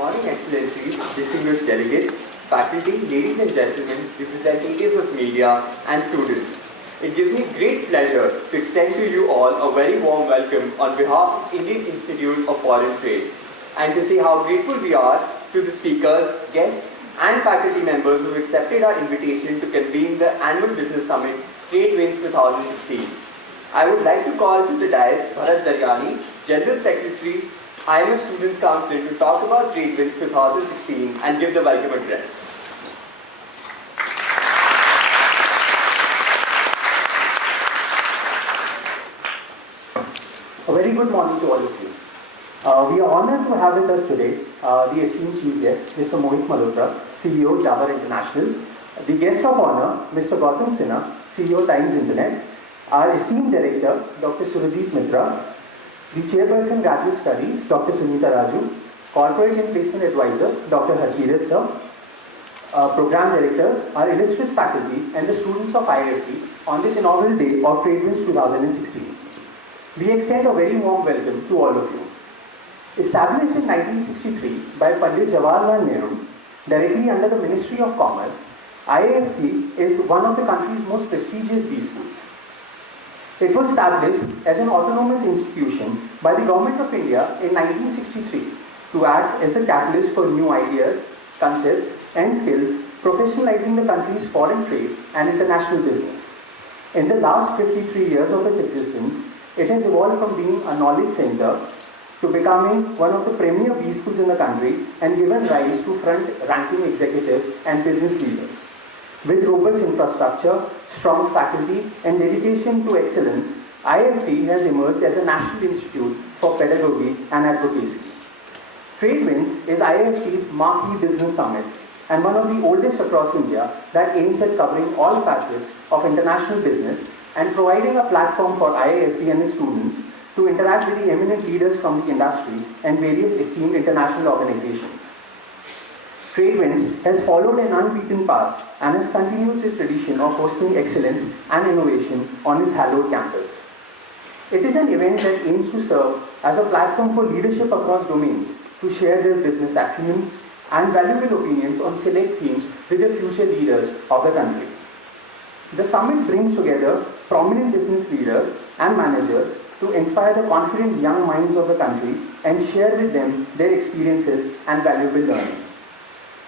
morning, Excellencies, distinguished delegates, faculty, ladies and gentlemen, representatives of media and students. It gives me great pleasure to extend to you all a very warm welcome on behalf of Indian Institute of Foreign Trade and to say how grateful we are to the speakers, guests and faculty members who accepted our invitation to convene the annual business summit Trade Wins 2016. I would like to call to the dais Bharat Daryani, General Secretary, IIFT Students Council, to talk about Trade Wins 2016 and give the welcome address. A very good morning to all of you. We are honored to have with us today the esteemed chief guest, Mr. Mohit Malhotra, CEO, Jabber International, the guest of honor, Mr. Gautam Sinha, CEO, Times Internet, our esteemed director, Dr. Surajit Mitra, the chairperson, Graduate Studies, Dr. Sunita Raju, corporate and placement advisor, Dr. Harkirat sir, program directors, our illustrious faculty, and the students of IIFT on this inaugural day of Trade Wins 2016. We extend a very warm welcome to all of you. Established in 1963 by Pandit Jawaharlal Nehru, directly under the Ministry of Commerce, IIFT is one of the country's most prestigious B schools. It was established as an autonomous institution by the Government of India in 1963 to act as a catalyst for new ideas, concepts and skills, professionalizing the country's foreign trade and international business. In the last 53 years of its existence, it has evolved from being a knowledge center to becoming one of the premier B schools in the country and given rise to front-ranking executives and business leaders. With robust infrastructure, strong faculty, and dedication to excellence, IIFT has emerged as a national institute for pedagogy and advocacy. Trade Wins is IIFT's marquee business summit and one of the oldest across India that aims at covering all facets of international business and providing a platform for IIFT and its students to interact with the eminent leaders from the industry and various esteemed international organizations. Trade Wins has followed an unbeaten path and has continued its tradition of hosting excellence and innovation on its hallowed campus. It is an event that aims to serve as a platform for leadership across domains to share their business acumen and valuable opinions on select themes with the future leaders of the country. The summit brings together prominent business leaders and managers to inspire the confident young minds of the country and share with them their experiences and valuable learning.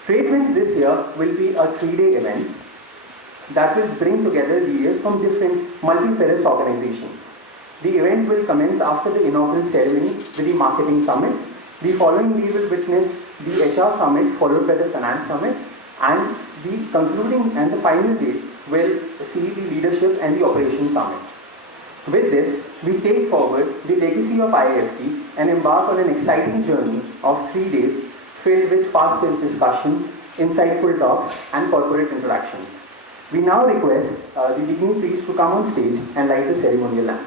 Trade Wins this year will be a 3-day event that will bring together leaders from different multifarious organizations. The event will commence after the inaugural ceremony with the marketing summit. The following we will witness the HR summit followed by the finance summit, and the concluding and the final day will see the leadership and the operations summit. With this, we take forward the legacy of IIFT and embark on an exciting journey of 3 days filled with fast-paced discussions, insightful talks, and corporate interactions. We now request the dignitary priests to come on stage and light the ceremonial lamp.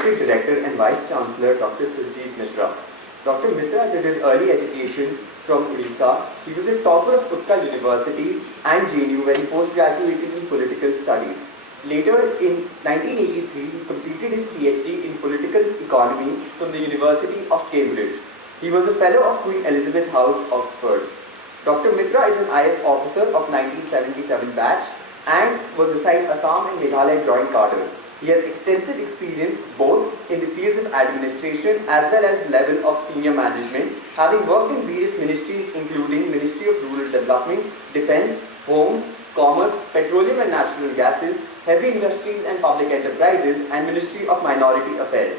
Director and Vice Chancellor Dr. Surajit Mitra. Dr. Mitra did his early education from Odisha. He was a topper of Utkal University and JNU where he postgraduated in political studies. Later, in 1983, he completed his PhD in political economy from the University of Cambridge. He was a fellow of Queen Elizabeth House, Oxford. Dr. Mitra is an IS officer of 1977 batch and was assigned Assam and Meghalaya Joint Cadre. He has extensive experience both in the fields of administration as well as the level of senior management, having worked in various ministries including Ministry of Rural Development, Defence, Home, Commerce, Petroleum and Natural Gases, Heavy Industries and Public Enterprises, and Ministry of Minority Affairs.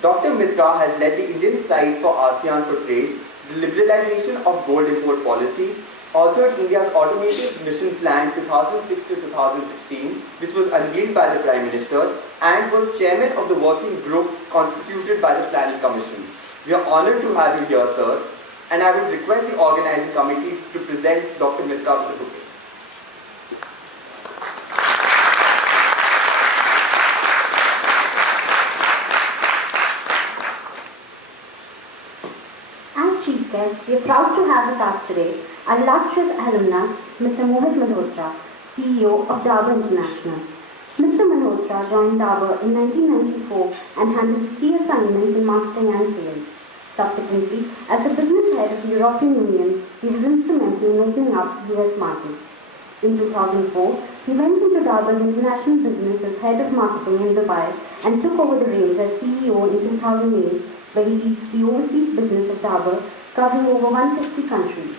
Dr. Mitra has led the Indian side for ASEAN for Trade, the liberalization of gold import policy, authored India's Automotive Mission Plan 2006 to 2016, which was unveiled by the Prime Minister, and was chairman of the working group constituted by the Planning Commission. We are honoured to have you here, sir, and I would request the organizing committee to present Dr. Mitra with the bouquet. guests, we are proud to have with us today our illustrious alumnus, Mr. Mohit Malhotra, CEO of Dabur International. Mr. Malhotra joined Dabur in 1994 and handled key assignments in marketing and sales. Subsequently, as the business head of the European Union, he was instrumental in opening up US markets. In 2004, he went into Dabur's international business as head of marketing in Dubai and took over the reins as CEO in 2008, where he leads the overseas business of Dabur, covering over 150 countries.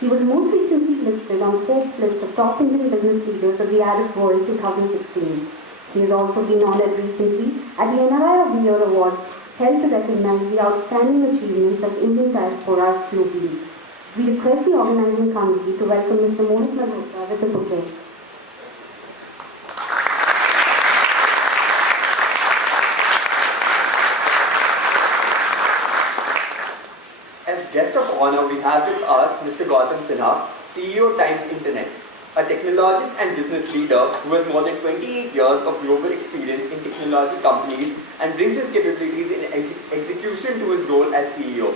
He was most recently listed on Forbes' list of top Indian business leaders of the Arab world 2016. He has also been honored recently at the NRI of the Year Awards, held to recognize the outstanding achievements of Indian diaspora globally. We request the organizing committee to welcome Mr. Mohit Malhotra with a bouquet. As guest of honor, we have with us Mr. Gautam Sinha, CEO Times Internet, a technologist and business leader who has more than 28 years of global experience in technology companies and brings his capabilities in execution to his role as CEO.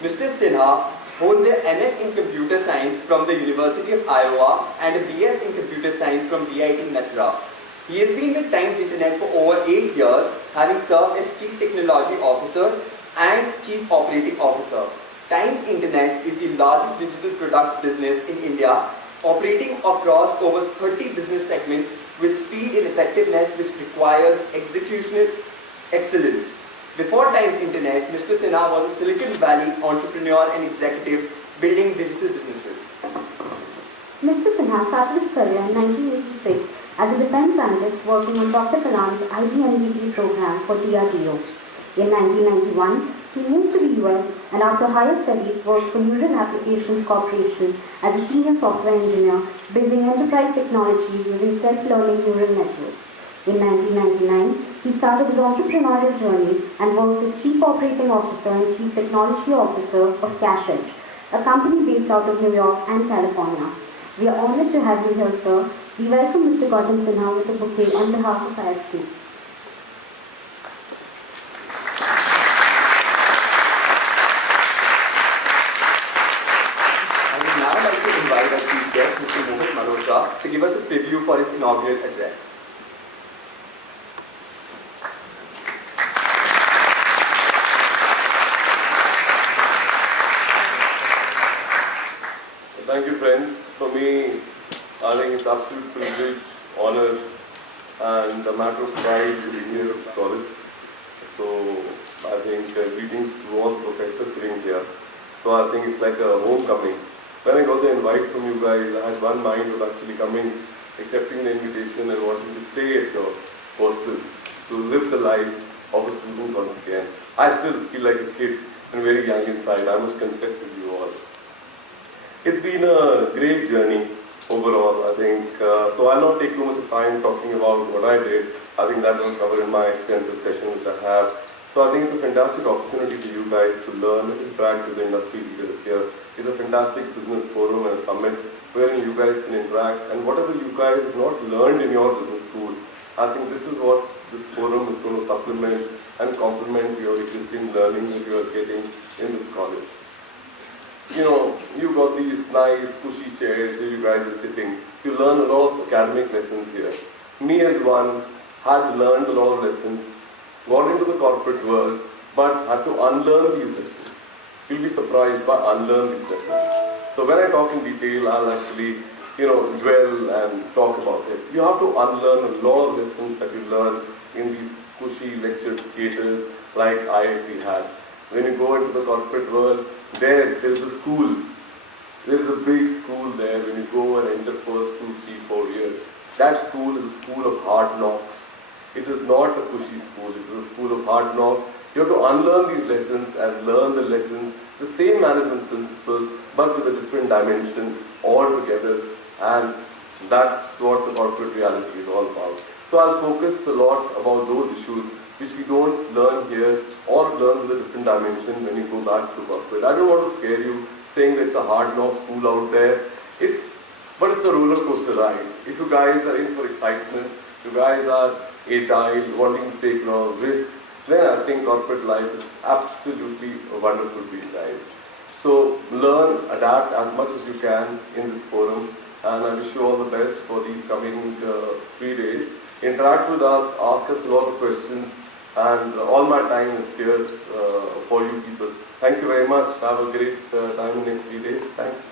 Mr. Sinha holds a MS in Computer Science from the University of Iowa and a BS in Computer Science from DIT Mesra. He has been with Times Internet for over 8 years, having served as Chief Technology Officer and Chief Operating Officer. Times Internet is the largest digital products business in India, operating across over 30 business segments with speed and effectiveness which requires executional excellence. Before Times Internet, Mr. Sinha was a Silicon Valley entrepreneur and executive building digital businesses. Mr. Sinha started his career in 1986 as a defense scientist working on Dr. Kalam's IGNBT program for DRDO. In 1991, he moved to the US and after higher studies worked for Neural Applications Corporation as a senior software engineer building enterprise technologies using self-learning neural networks. In 1999, he started his entrepreneurial journey and worked as Chief Operating Officer and Chief Technology Officer of CashEdge, a company based out of New York and California. We are honored to have you here, sir. We welcome Mr. Gautam Sinha with a bouquet on behalf of IIFT. I would now like to invite our chief guest, Mr. Mohit Malhotra, to give us a preview for his inaugural address. Thank you, friends. For me, I think it's absolute privilege, honor, and a matter of pride to be here at this college. So I think greetings to all professors sitting here. So I think it's like a homecoming. When I got the invite from you guys, I had one mind of actually coming, accepting the invitation and wanting to stay at your hostel to live the life of a student once again. I still feel like a kid and very young inside, I must confess with you all. It's been a great journey overall, I think. So I'll not take too much time talking about what I did. I think that will cover in my extensive session which I have. So I think it's a fantastic opportunity for you guys to learn and interact with the industry leaders here. It's a fantastic business forum and summit wherein you guys can interact. And whatever you guys have not learned in your business school, I think this is what this forum is going to supplement and complement your existing learning that you are getting in this college. You know, you got these nice cushy chairs where you guys are sitting. You learn a lot of academic lessons here. Me as one had learned a lot of lessons, got into the corporate world, but had to unlearn these lessons. You'll be surprised by unlearn these lessons. So when I talk in detail, I'll actually, dwell and talk about it. You have to unlearn a lot of lessons that you learn in these cushy lecture theaters like IIFT has. When you go into the corporate world, there is a school. There is a big school there when you go and enter first 2, 3, 4 years. That school is a school of hard knocks. It is not a cushy school, it is a school of hard knocks. You have to unlearn these lessons and learn the lessons, the same management principles, but with a different dimension altogether. And that's what the corporate reality is all about. So I'll focus a lot about those issues which we don't learn here or learn with a different dimension when you go back to corporate. I don't want to scare you saying that it's a hard knock school out there. But it's a roller coaster ride. If you guys are in for excitement, you guys are agile, wanting to take a lot of risk, then I think corporate life is absolutely wonderful for you guys. So learn, adapt as much as you can in this forum, and I wish you all the best for these coming 3 days. Interact with us, ask us a lot of questions, and all my time is here for you people. Thank you very much. Have a great time in the next 3 days. Thanks.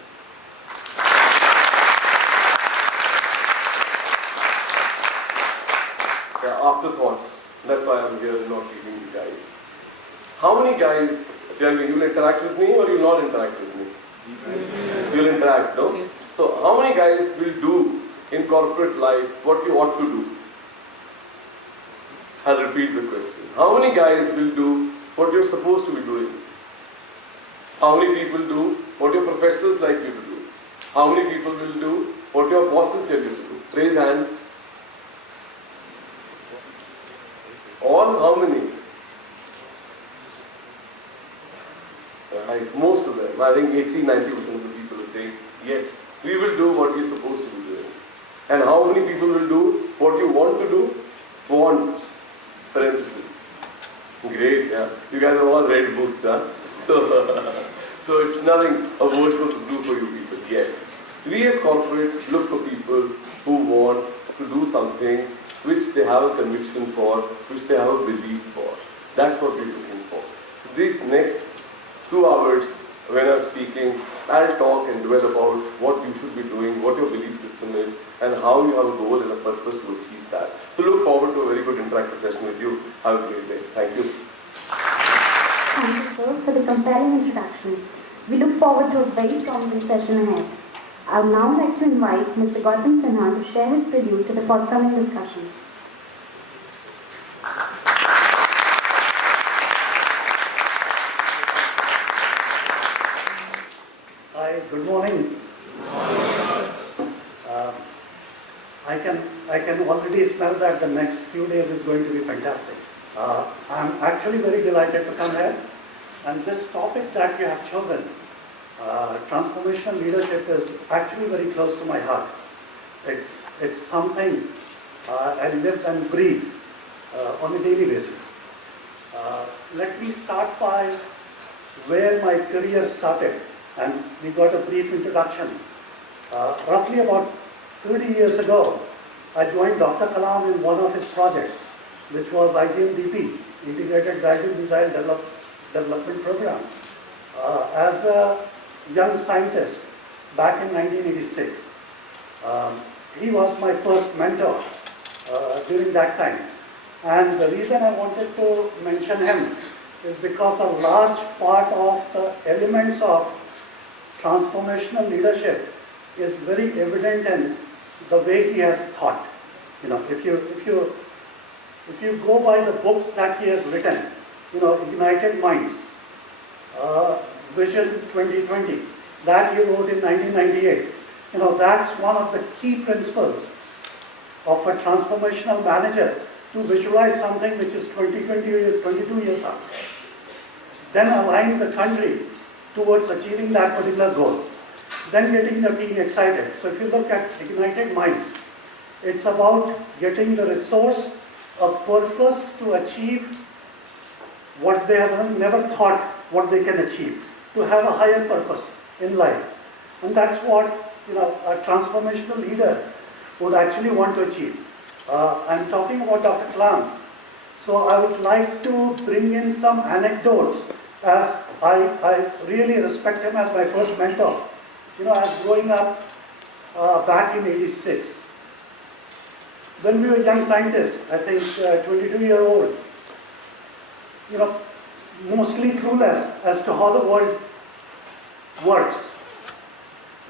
Yeah, afterthought. That's why I'm here, not leaving you guys. How many guys tell me, you'll interact with me or you'll not interact with me? You'll interact, no? So how many guys will do in corporate life what you ought to do? I'll repeat the question. How many guys will do what you're supposed to be doing? How many people do what your professors like you to do? How many people will do what your bosses tell you to do? Raise hands. All how many? Right, most of them. I think 80-90% of the people are saying, yes, we will do what we're supposed to be doing. And how many people will do what you want to do? Want. Parenthesis. Great, yeah. You guys have all read books, huh? So it's nothing a word to do for you people. Yes. We as corporates look for people who want to do something which they have a conviction for, which they have a belief for. That's what we're looking for. So these next 2 hours, when I'm speaking, I'll talk and dwell about what you should be doing, what your belief system is, and how you have a goal and a purpose to achieve that. So look forward to a very good interactive session with you. Have a great day. Thank you. Thank you, sir, for the compelling introduction. We look forward to a very promising session ahead. I would now like to invite Mr. Gautam Sinha to share his prelude to the forthcoming discussion. Hi, good morning. I can already smell that the next few days is going to be fantastic. I'm actually very delighted to come here, and this topic that you have chosen, transformational leadership, is actually very close to my heart. It's something I live and breathe on a daily basis. Let me start by where my career started, and we got a brief introduction. Roughly about 30 years ago, I joined Dr. Kalam in one of his projects, which was IGMDP, Integrated Guided Missile Development Program. As a young scientist back in 1986, he was my first mentor during that time. And the reason I wanted to mention him is because a large part of the elements of transformational leadership is very evident in the way he has thought. You know, if you go by the books that he has written, you know, Ignited Minds, Vision 2020, that he wrote in 1998, you know, that's one of the key principles of a transformational manager, to visualize something which is 22 years out. Then align the country towards achieving that particular goal. Then getting the team excited. So if you look at Ignited Minds, it's about getting the resource of purpose to achieve what they have never thought what they can achieve, to have a higher purpose in life. And that's what, you know, a transformational leader would actually want to achieve. I'm talking about Dr. Kalam. So I would like to bring in some anecdotes, as I really respect him as my first mentor. You know, I was growing up back in '86. When we were young scientists, I think 22-year-old, you know, mostly clueless as to how the world works.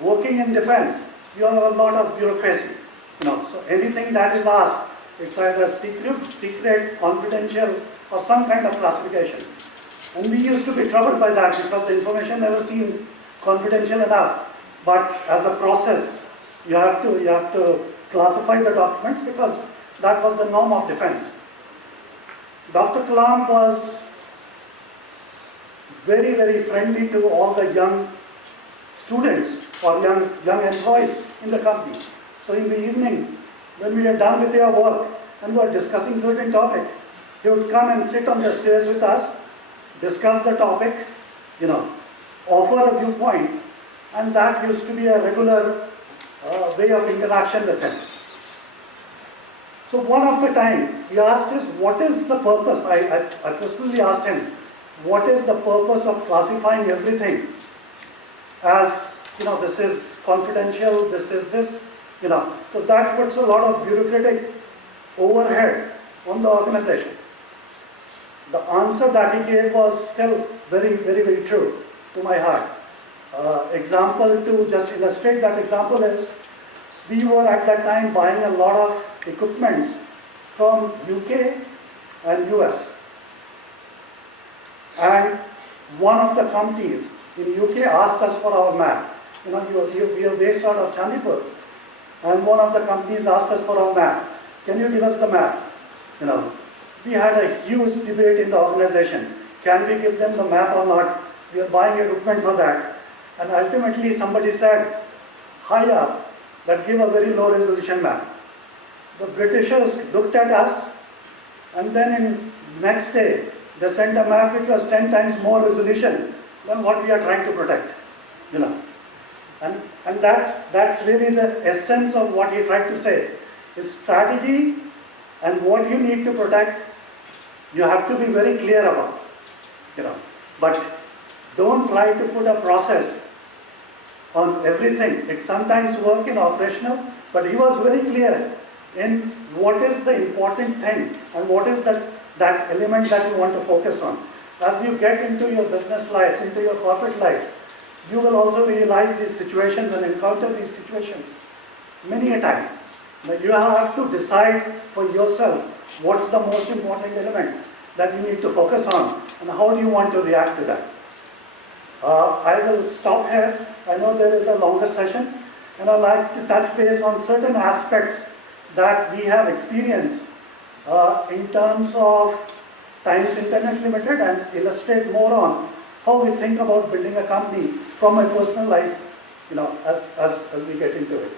Working in defense, you have a lot of bureaucracy. You know, so anything that is asked, it's either secret, confidential, or some kind of classification. And we used to be troubled by that because the information never seemed confidential enough. But as a process, you have to classify the documents because that was the norm of defense. Dr. Kalam was very, very friendly to all the young students or young employees in the company. So in the evening, when we are done with their work and we are discussing certain topic, they would come and sit on the stairs with us, discuss the topic, you know, offer a viewpoint, and that used to be a regular way of interaction with him. So one of the time, he asked us, what is the purpose? I personally asked him, what is the purpose of classifying everything as, this is confidential, this is this, because that puts a lot of bureaucratic overhead on the organization. The answer that he gave was still very, very, very true to my heart. Example to just illustrate that example is, we were at that time buying a lot of equipments from UK and US. And one of the companies in UK asked us for our map. We are based out of Chandipur, and one of the companies asked us for our map. Can you give us the map? We had a huge debate in the organization. Can we give them the map or not? We are buying equipment for that. And ultimately somebody said, high up, that give a very low resolution map. The Britishers looked at us, and then in next day, they sent a map which was 10 times more resolution than what we are trying to protect. And that's really the essence of what he tried to say. Is strategy and what you need to protect, you have to be very clear about. But don't try to put a process on everything. It sometimes works in operational, but he was very clear in what is the important thing and what is that element that you want to focus on. As you get into your business lives, into your corporate lives, you will also realize these situations and encounter these situations many a time. But you have to decide for yourself what's the most important element that you need to focus on and how do you want to react to that. I will stop here. I know there is a longer session, and I'd like to touch base on certain aspects that we have experienced in terms of Times Internet Limited and illustrate more on how we think about building a company from my personal life, as we get into it.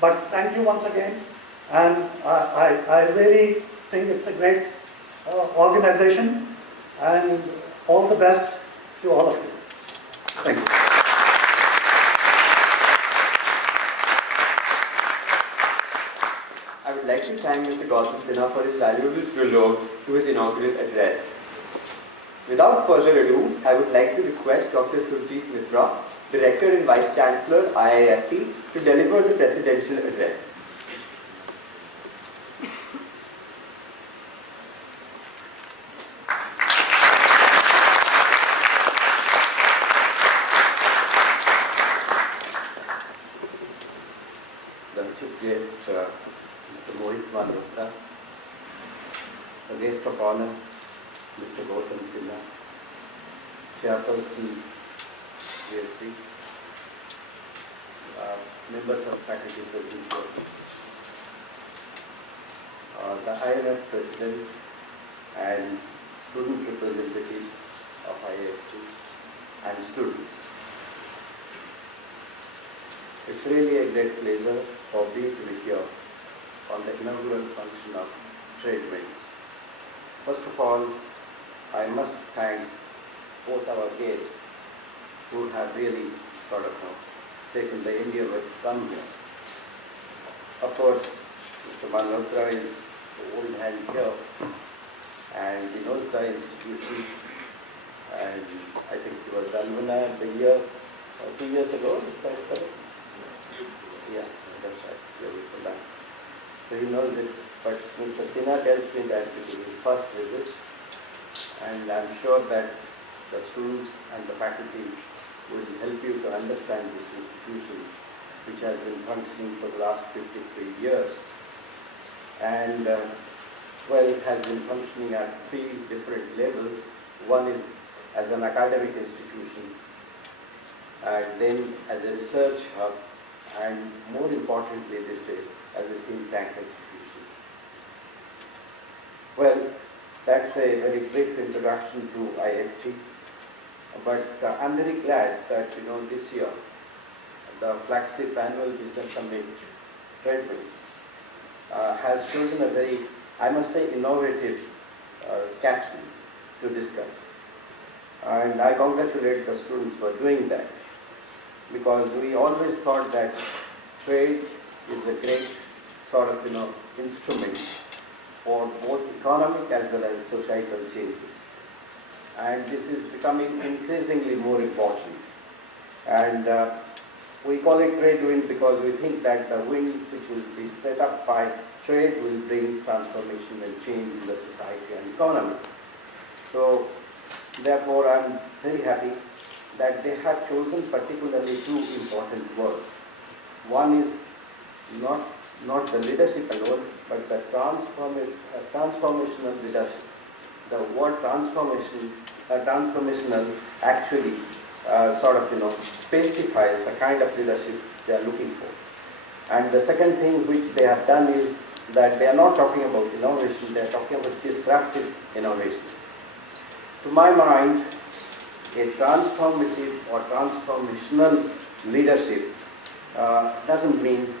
But thank you once again, and I really think it's a great organization, and all the best to all of you. Thank you. I would like to thank Mr. Gautam Sinha for his valuable prologue to his inaugural address. Without further ado, I would like to request Dr. Surjit Mitra, Director and Vice Chancellor, IIFT, to deliver the presidential address. The chief guest, Mr. Mohit Malhotra, the guest of honor, Mr. Gautam Sinha, Chairperson, GST, members of faculty present here, the IIF President and student representatives of IIFT and students. It's really a great pleasure for me to be here on the inaugural function of trade winds. First of all, I must thank both our guests who have really taken the endeavor to come here. Of course, Mr. Malhotra is the old hand here, and he knows the institution, and I think he was alumni of the year 2 years ago, is that correct? Yeah, that's right. Yeah, we that. So he knows it. But Mr. Sinha tells me that it is his first visit, and I'm sure that the students and the faculty will help you to understand this institution, which has been functioning for the last 53 years. And it has been functioning at 3 different levels. One is as an academic institution, and then as a research hub, and more importantly these days, as a think tank institution. Well, that's a very brief introduction to IIFT, but I'm very glad that this year the flagship annual business summit, TradeWinds, has chosen a very, I must say, innovative capsule to discuss. And I congratulate the students for doing that, because we always thought that trade is a great sort of, instrument for both economic as well as societal changes. And this is becoming increasingly more important. And we call it trade wind because we think that the wind which will be set up by trade will bring transformation and change in the society and economy. So therefore I am very happy that they have chosen particularly two important words. One is not the leadership alone, but the transformational leadership. The word transformational actually specifies the kind of leadership they are looking for. And the second thing which they have done is that they are not talking about innovation, they are talking about disruptive innovation. To my mind, a transformative or transformational leadership doesn't mean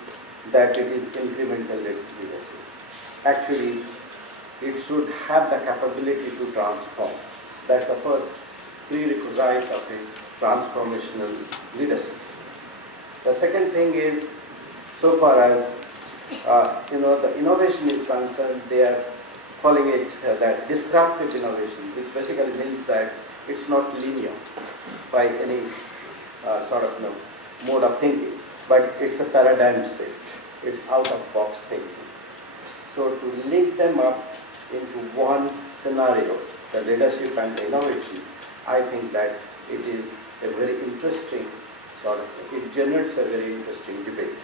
that it is incremental leadership. Actually, it should have the capability to transform. That's the first prerequisite of a transformational leadership. The second thing is, so far as the innovation is concerned, they are calling it that disruptive innovation, which basically means that it's not linear by any mode of thinking, but it's a paradigm shift. It's out-of-box thinking. So to link them up into one scenario, the leadership and the innovation, I think that it is a very interesting it generates a very interesting debate.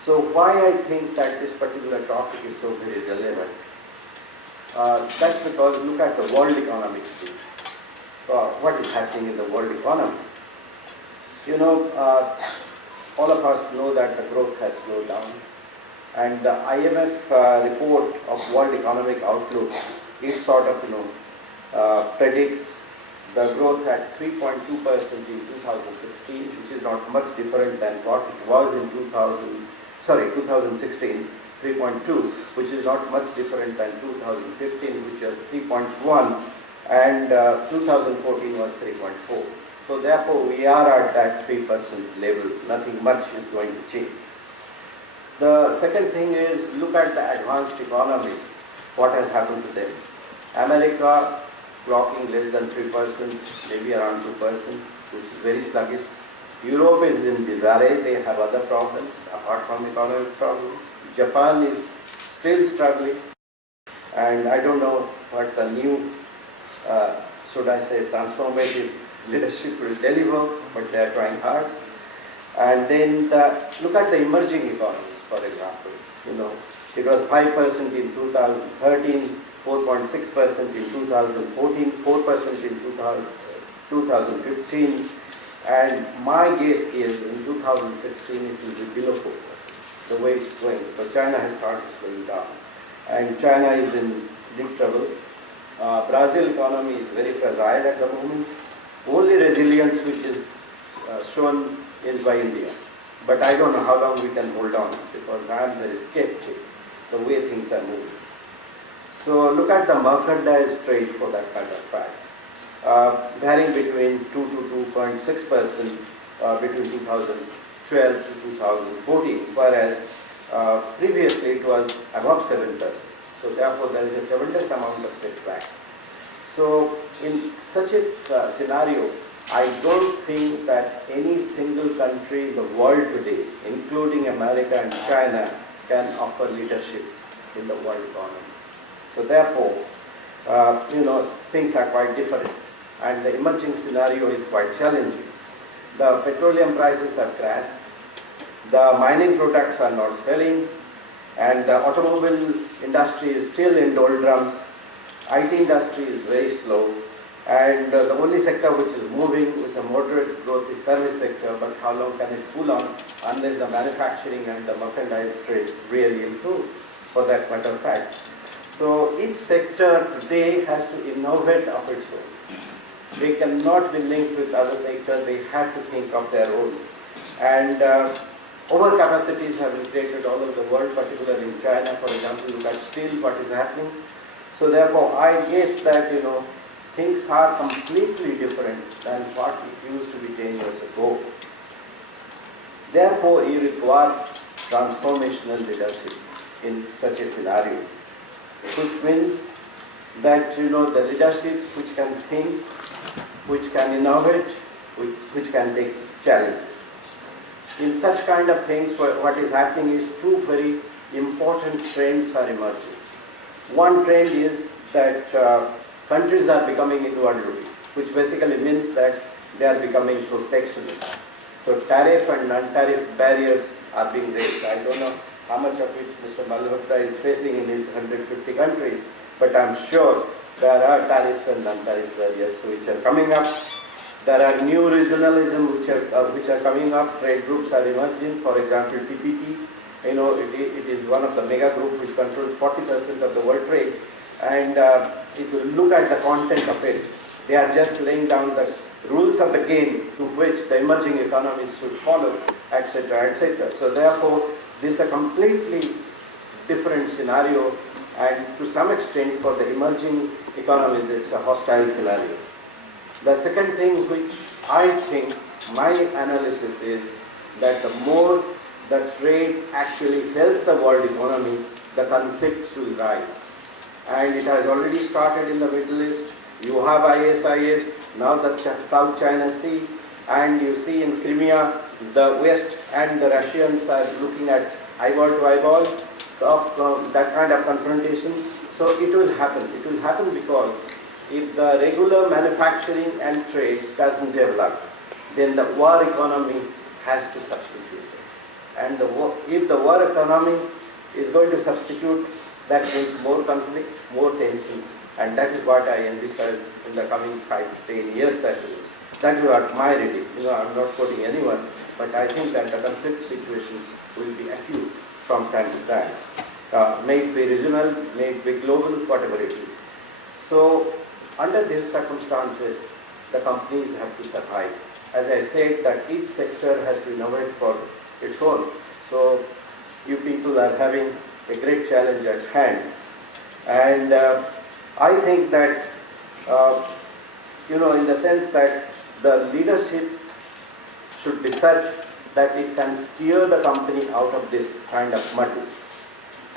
So why I think that this particular topic is so very relevant? That's because look at the world economic scene. What is happening in the world economy? All of us know that the growth has slowed down, and the IMF report of World Economic Outlook, it predicts the growth at 3.2% in 2016, which is not much different than what it was in 2016, 3.2, which is not much different than 2015, which was 3.1, and 2014 was 3.4. So therefore, we are at that 3% level. Nothing much is going to change. The second thing is, look at the advanced economies. What has happened to them? America clocking less than 3%, maybe around 2%, which is very sluggish. Europe is in disarray. They have other problems apart from economic problems. Japan is still struggling, and I don't know what the new, transformative leadership will deliver, but they are trying hard. And then look at the emerging economies, for example. It was 5% in 2013, 4.6% in 2014, 4% in 2015, and my guess is in 2016 it will be below 4%, the way it's going. So China has started slowing down, and China is in big trouble. Brazil economy is very fragile at the moment. Only resilience which is shown is by India. But I don't know how long we can hold on, because I am very skeptic the way things are moving. So look at the merchandise trade for that kind of fact, varying between 2 to 2.6% between 2012 to 2014, whereas previously it was above 7%. So therefore there is a tremendous amount of setback. So in such a scenario, I don't think that any single country in the world today, including America and China, can offer leadership in the world economy. So therefore, things are quite different, and the emerging scenario is quite challenging. The petroleum prices have crashed, the mining products are not selling, and the automobile industry is still in doldrums. IT industry is very slow, and the only sector which is moving with a moderate growth is service sector, but how long can it pull on unless the manufacturing and the merchandise trade really improve, for that matter of fact. So each sector today has to innovate of its own. They cannot be linked with other sectors, they have to think of their own. And overcapacities have been created all over the world, particularly in China, for example. Look at steel, what is happening. So therefore, I guess that things are completely different than what it used to be 10 years ago. Therefore, you require transformational leadership in such a scenario, which means that the leadership which can think, which can innovate, which can take challenges. In such kind of things, what is happening is two very important trends are emerging. One trend is that countries are becoming inward-looking, which basically means that they are becoming protectionist. So tariff and non-tariff barriers are being raised. I don't know how much of it Mr. Malhotra is facing in his 150 countries, but I'm sure there are tariffs and non-tariff barriers which are coming up. There are new regionalism which are coming up. Trade groups are emerging. For example, TPP. It is one of the mega groups which controls 40% of the world trade. And if you look at the content of it, they are just laying down the rules of the game to which the emerging economies should follow, etc., etc. So therefore, this is a completely different scenario, and to some extent for the emerging economies, it's a hostile scenario. The second thing which I think my analysis is that the more the trade actually helps the world economy, the conflicts will rise. And it has already started in the Middle East. You have ISIS, now the South China Sea, and you see in Crimea, the West and the Russians are looking at eyeball to eyeball, that kind of confrontation. So it will happen. It will happen because if the regular manufacturing and trade doesn't develop, then the war economy has to substitute it. And if the war economy is going to substitute, that means more conflict, more tension, and that is what I envisage in the coming 5 to 10 years at least. That is what my reading. I'm not quoting anyone, but I think that the conflict situations will be acute from time to time. May it be regional, may it be global, whatever it is. So, under these circumstances, the companies have to survive. As I said, that each sector has to innovate for its own. So, you people are having a great challenge at hand. And I think that, in the sense that the leadership should be such that it can steer the company out of this kind of muddle.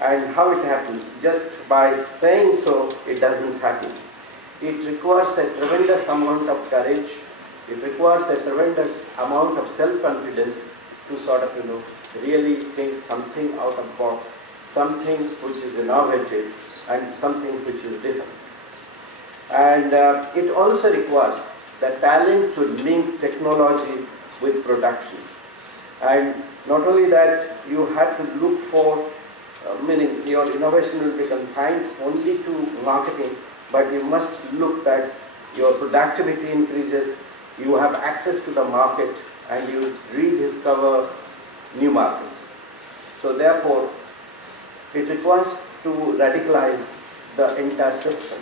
And how it happens? Just by saying so, it doesn't happen. It requires a tremendous amount of courage. It requires a tremendous amount of self-confidence to sort of, really think something out of the box, something which is innovative and something which is different. And it also requires the talent to link technology with production. And not only that, you have to look for, meaning your innovation will be confined only to marketing, but you must look that your productivity increases, you have access to the market, and you rediscover new markets. So therefore, it requires to radicalize the entire system.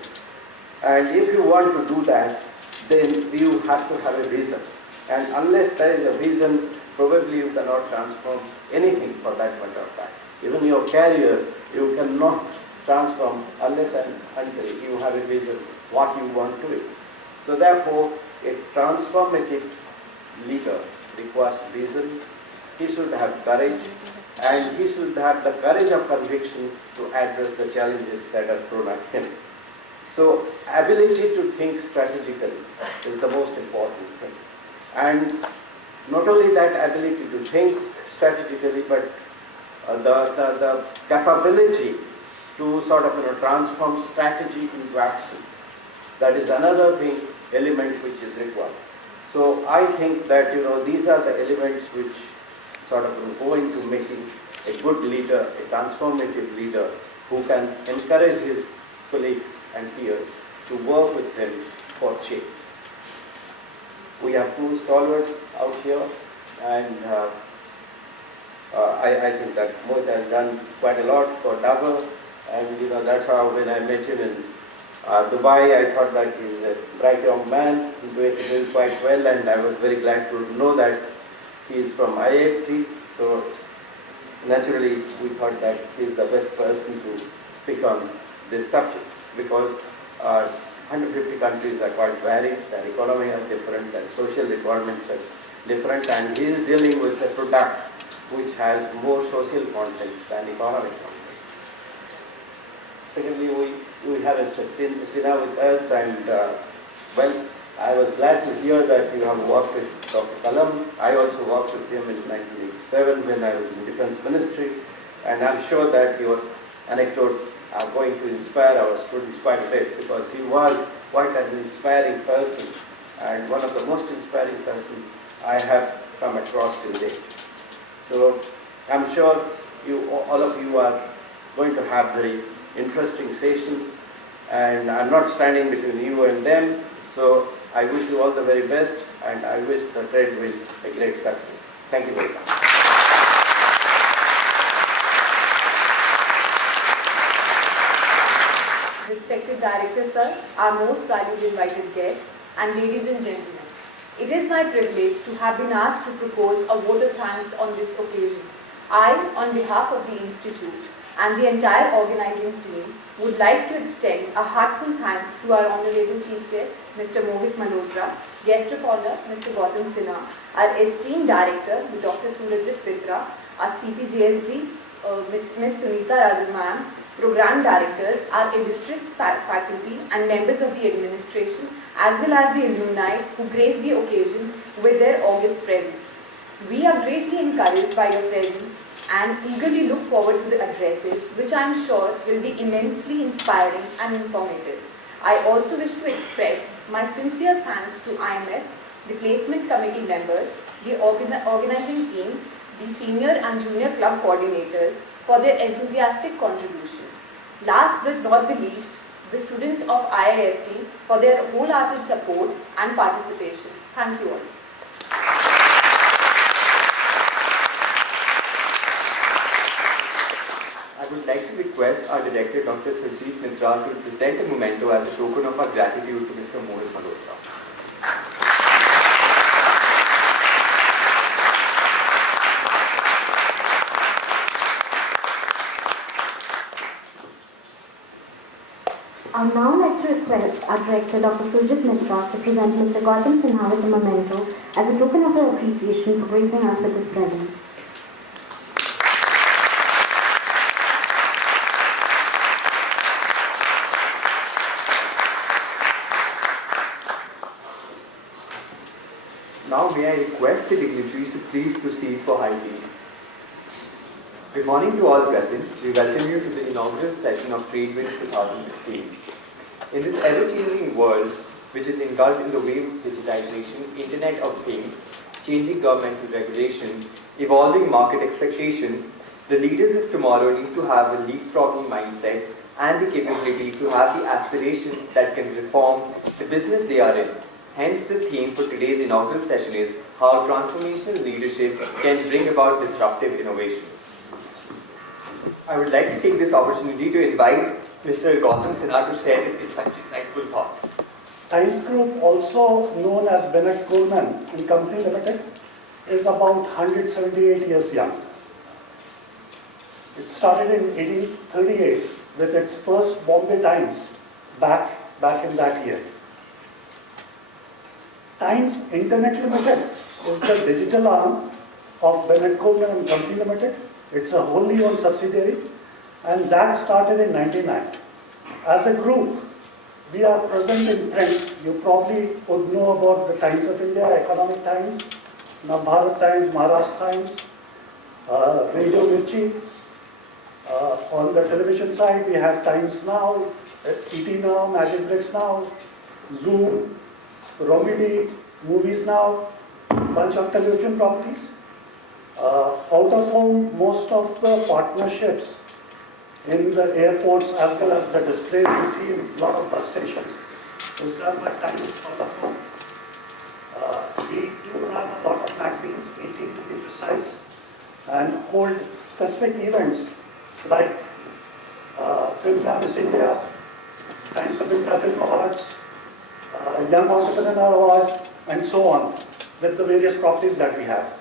And if you want to do that, then you have to have a vision. And unless there is a vision, probably you cannot transform anything for that matter of fact. Even your career, you cannot transform unless and until you have a vision what you want to do. So therefore, a transformative leader requires vision. He should have courage, and he should have the courage of conviction to address the challenges that are thrown at him. So, ability to think strategically is the most important thing. And not only that ability to think strategically, but the capability to sort of transform strategy into action. That is another thing, element which is required. So I think that these are the elements which sort of go into making a good leader, a transformative leader who can encourage his colleagues and peers to work with them for change. We have two stalwarts out here, and I think that Mohit has done quite a lot for Dabur, and that's how when I met him in Dubai, I thought that he's a bright young man, doing quite well, and I was very glad to know that he is from IIFT. So naturally, we thought that he is the best person to speak on this subject, because 150 countries are quite varied, their economy are different, their social requirements are different, and he is dealing with a product which has more social content than economic content. Secondly, we have Mr. Sina with us, and well, I was glad to hear that you have worked with Dr. Kalam. I also worked with him in 1987 when I was in Defense Ministry, and I'm sure that your anecdotes are going to inspire our students quite a bit, because he was quite an inspiring person and one of the most inspiring persons I have come across till date. So I'm sure all of you are going to have very interesting sessions, and I'm not standing between you and them, so I wish you all the very best, and I wish the trade will be a great success. Thank you very much. Respected Director Sir, our most valued invited guests, and ladies and gentlemen, it is my privilege to have been asked to propose a vote of thanks on this occasion. I, on behalf of the Institute and the entire organizing team, would like to extend a heartfelt thanks to our Honorable Chief Guest, Mr. Mohit Malhotra, Guest of Honor, Mr. Gautam Sinha, our esteemed Director, Dr. Surajit Pitra, our CPGSD, Ms. Sunita Raju Ma'am, Program Directors, our illustrious faculty and members of the administration, as well as the alumni who grace the occasion with their august presence. We are greatly encouraged by your presence and eagerly look forward to the addresses, which I am sure will be immensely inspiring and informative. I also wish to express my sincere thanks to IMF, the placement committee members, the organizing team, the senior and junior club coordinators for their enthusiastic contribution. Last but not the least, the students of IIFT for their wholehearted support and participation. Thank you all. I would like to request our Director, Dr. Surajit Mitra, to present a memento as a token of our gratitude to Mr. Mohit Malhotra. I would now like to request our Director, Dr. Surajit Mitra, to present Mr. Gautam Sinha with a memento as a token of our appreciation for gracing us with his presence. Now may I request the dignitaries to please proceed for high tea. Good morning to all present. We welcome you to the inaugural session of TradeWinds 2016. In this ever-changing world, which is engulfed in the wave of digitization, Internet of Things, changing governmental regulations, evolving market expectations, the leaders of tomorrow need to have a leapfrogging mindset and the capability to have the aspirations that can reform the business they are in. Hence, the theme for today's inaugural session is how transformational leadership can bring about disruptive innovation. I would like to take this opportunity to invite Mr. Gautam Sinha to share his insightful thoughts. Times Group, also known as Bennett Coleman and Company Limited, is about 178 years young. It started in 1838 with its first Bombay Times back in that year. Times Internet Limited is the digital arm of Bennett Coleman and Company Limited. It's a wholly owned subsidiary, and that started in 1999. As a group, we are present in print. You probably would know about the Times of India, Economic Times, Navbharat Times, Maharashtra Times, Radio Mirchi. On the television side, we have Times Now, ET Now, Magic Bricks Now, Zoom, Romedy, Movies Now, bunch of television properties. Out of home, most of the partnerships in the airports as well as the displays you see in a lot of bus stations is done by Times out of home. We do run a lot of magazines, 18 to be precise, and hold specific events like Film Times India, Times of India Film Awards, Young Entrepreneur Award, and so on, with the various properties that we have.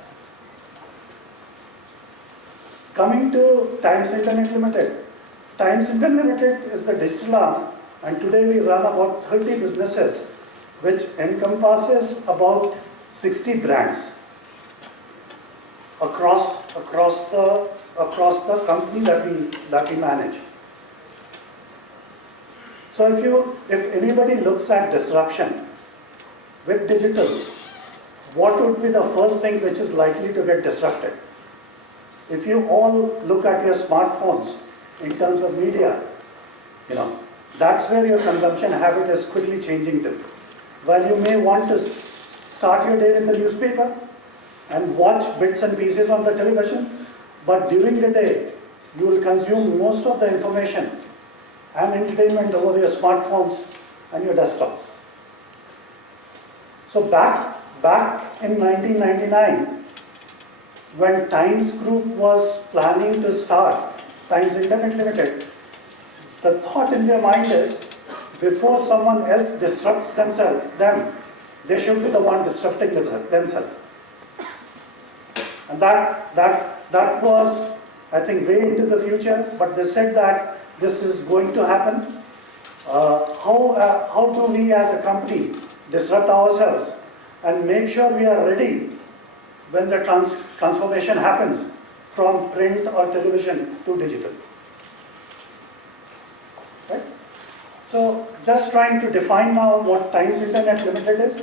Coming to Times Internet Limited. Times Internet Limited is the digital arm And today we run about 30 businesses, which encompasses about 60 brands across the company that we manage. So if anybody looks at disruption with digital, what would be the first thing which is likely to get disrupted? If you all look at your smartphones in terms of media, that's where your consumption habit is quickly changing to. While you may want to start your day with the newspaper and watch bits and pieces on the television, but during the day, you will consume most of the information and entertainment over your smartphones and your desktops. So back in 1999, when Times Group was planning to start Times Internet Limited, the thought in their mind is, before someone else disrupts them, they should be the one disrupting themselves. And that was, I think, way into the future, but they said that this is going to happen. How do we as a company disrupt ourselves and make sure we are ready when the transformation happens from print or television to digital? Right? So just trying to define now what Times Internet Limited is.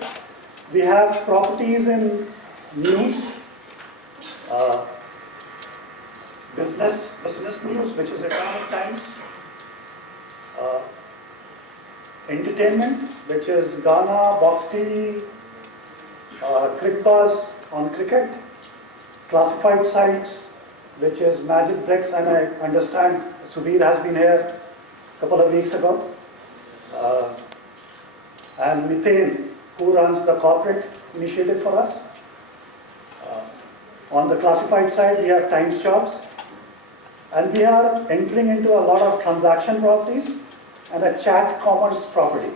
We have properties in news, business news, which is Economic Times, entertainment, which is Ghana, Box TV, Crickbuzz on cricket, classified sites, which is Magic Bricks, and I understand Sudhir has been here a couple of weeks ago, and Mithane, who runs the corporate initiative for us. On the classified side, we have Times Jobs, and we are entering into a lot of transaction properties and a chat commerce property.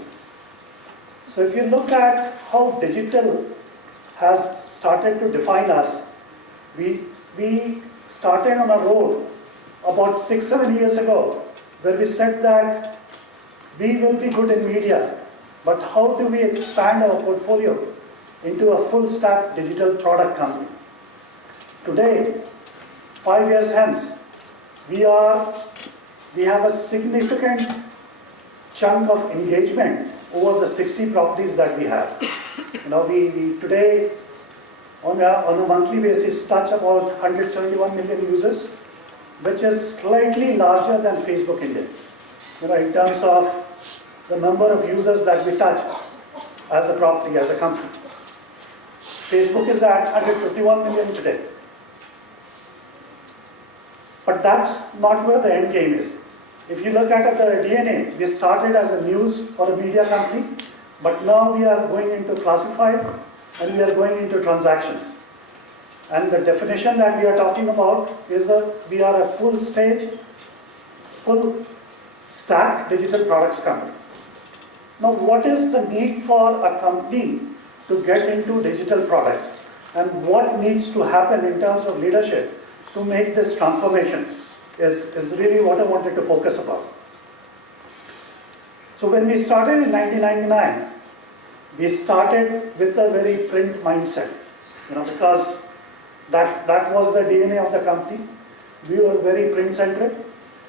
So if you look at how digital has started to define us, we started on a road about 6-7 years ago where we said that we will be good in media, but how do we expand our portfolio into a full stack digital product company? Today, 5 years hence, we have a significant chunk of engagement over the 60 properties that we have. We today on a monthly basis touch about 171 million users, which is slightly larger than Facebook India. In terms of the number of users that we touch as a property, as a company. Facebook is at 151 million today. But that's not where the end game is. If you look at the DNA, we started as a news or a media company, but now we are going into classified and we are going into transactions. And the definition that we are talking about is we are a full stack digital products company. Now, what is the need for a company to get into digital products? And what needs to happen in terms of leadership to make this transformation is really what I wanted to focus about. So when we started in 1999, we started with a very print mindset, because that was the DNA of the company. We were very print-centric,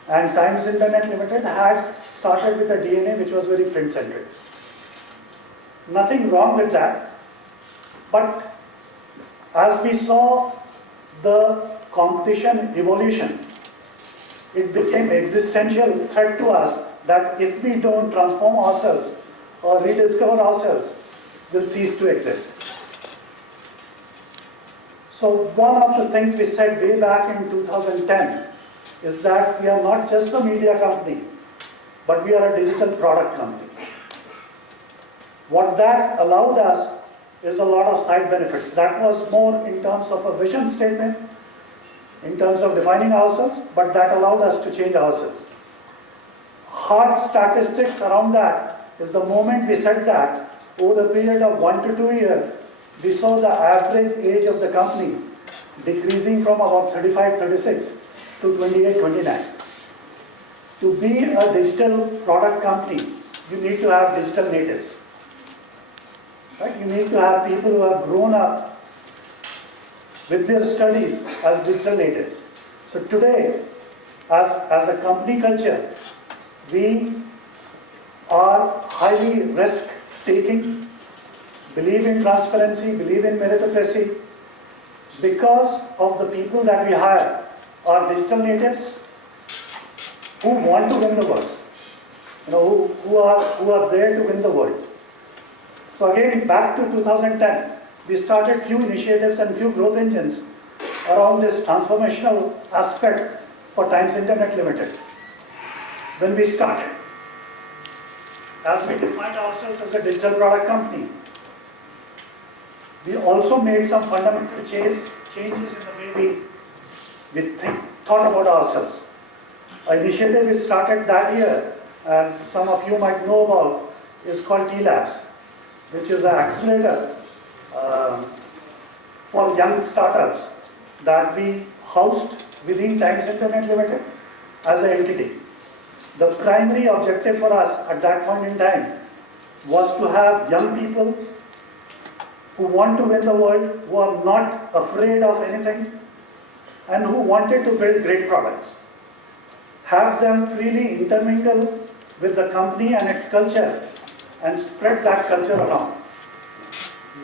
and Times Internet Limited had started with a DNA which was very print-centric. Nothing wrong with that, but as we saw the competition evolution, it became existential threat to us that if we don't transform ourselves or rediscover ourselves, we'll cease to exist. So one of the things we said way back in 2010 is that we are not just a media company, but we are a digital product company. What that allowed us is a lot of side benefits. That was more in terms of a vision statement, in terms of defining ourselves, but that allowed us to change ourselves. Hard statistics around that is the moment we said that, over the period of 1 to 2 years, we saw the average age of the company decreasing from about 35, 36 to 28, 29. To be a digital product company you need to have digital natives. Right? You need to have people who have grown up with their studies as digital natives. So today, as a company culture, we are highly risk-taking, believe in transparency, believe in meritocracy, because of the people that we hire are digital natives who want to win the world, who are there to win the world. So again, back to 2010, we started few initiatives and few growth engines around this transformational aspect for Times Internet Limited. When we started, as we defined ourselves as a digital product company, we also made some fundamental changes in the way we thought about ourselves. An initiative we started that year, and some of you might know about, is called T-Labs, which is an accelerator for young startups that we housed within Times Internet Limited as an entity. The primary objective for us at that point in time was to have young people who want to win the world, who are not afraid of anything, and who wanted to build great products. Have them freely intermingle with the company and its culture and spread that culture around.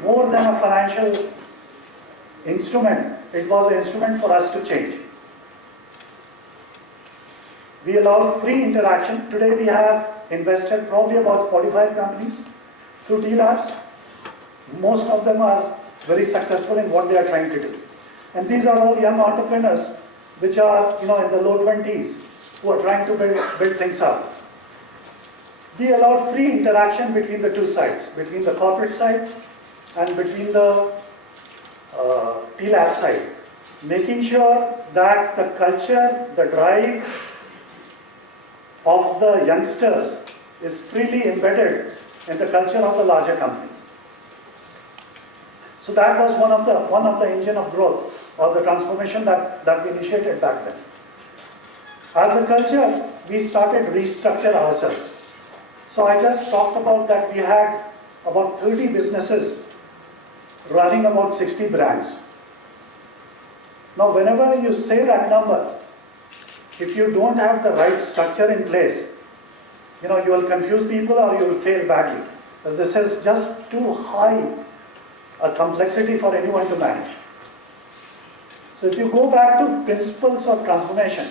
More than a financial instrument, it was an instrument for us to change. We allowed free interaction. Today we have invested probably about 45 companies through T-Labs. Most of them are very successful in what they are trying to do. And these are all young entrepreneurs which are in the low 20s who are trying to build things up. We allowed free interaction between the two sides, between the corporate side and between the T-Lab side, making sure that the culture, the drive of the youngsters is freely embedded in the culture of the larger company. So that was one of the engine of growth or the transformation that we initiated back then. As a culture, we started restructure ourselves. So I just talked about that we had about 30 businesses running about 60 brands. Now whenever you say that number, if you don't have the right structure in place, you will confuse people or you will fail badly. But this is just too high a complexity for anyone to manage. So if you go back to principles of transformation,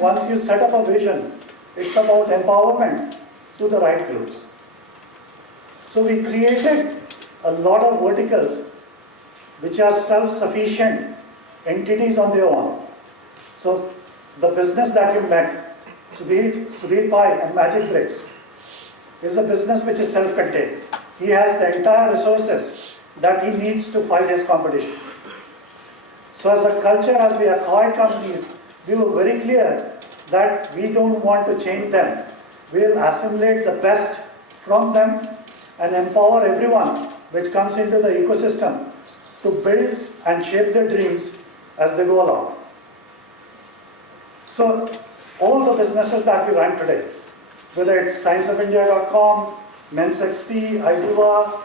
once you set up a vision, it's about empowerment to the right groups. So we created a lot of verticals which are self-sufficient entities on their own. So the business that you met, Sudhir Pai and Magic Bricks, is a business which is self-contained. He has the entire resources that he needs to fight his competition. So as a culture, as we acquired companies, we were very clear that we don't want to change them. We'll assimilate the best from them and empower everyone which comes into the ecosystem to build and shape their dreams as they go along. So all the businesses that we run today, whether it's timesofindia.com, MensXP, IIFT,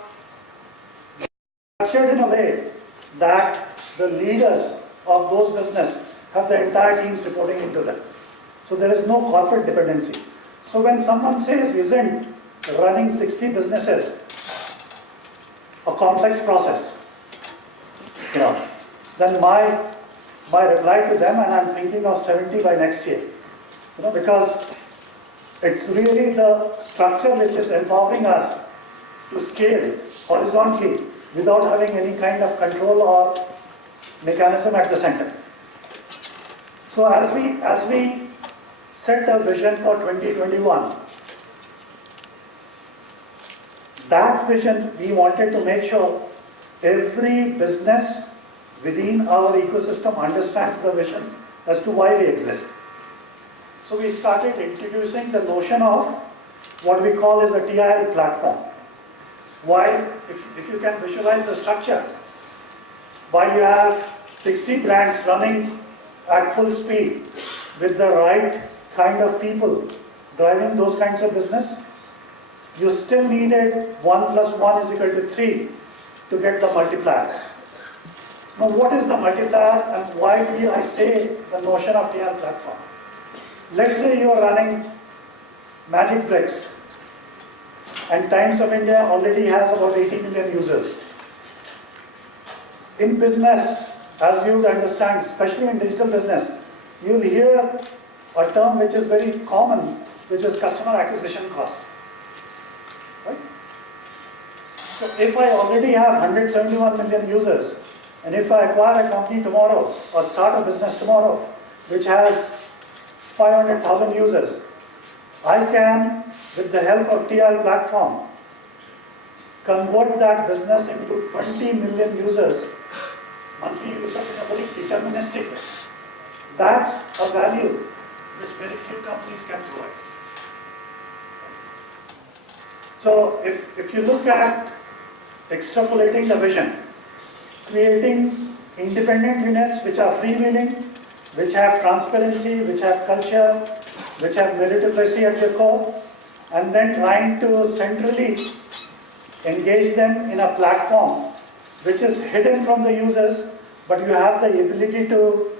structured in a way that the leaders of those businesses have the entire teams reporting into them. So there is no corporate dependency. So when someone says, isn't running 60 businesses a complex process, then my reply to them, and I'm thinking of 70 by next year, because it's really the structure which is empowering us to scale horizontally without having any kind of control or mechanism at the center. So as we set a vision for 2021, that vision we wanted to make sure every business within our ecosystem understands the vision as to why we exist. So we started introducing the notion of what we call as a TIL platform. While, if you can visualize the structure, while you have 60 brands running at full speed with the right kind of people driving those kinds of business, you still needed 1 plus 1 is equal to 3 to get the multiplier. Now what is the multiplier and why do I say the notion of TR platform? Let's say you are running Magic Bricks and Times of India already has about 80 million users. In business, as you would understand, especially in digital business, you'll hear a term which is very common, which is customer acquisition cost. Right? So if I already have 171 million users, and if I acquire a company tomorrow or start a business tomorrow which has 500,000 users, I can, with the help of TR platform, convert that business into 20 million users, monthly users in a very deterministic way. That's a value which very few companies can provide. So if you look at extrapolating the vision, creating independent units which are freewheeling, which have transparency, which have culture, which have meritocracy at their core, and then trying to centrally engage them in a platform which is hidden from the users, but you have the ability to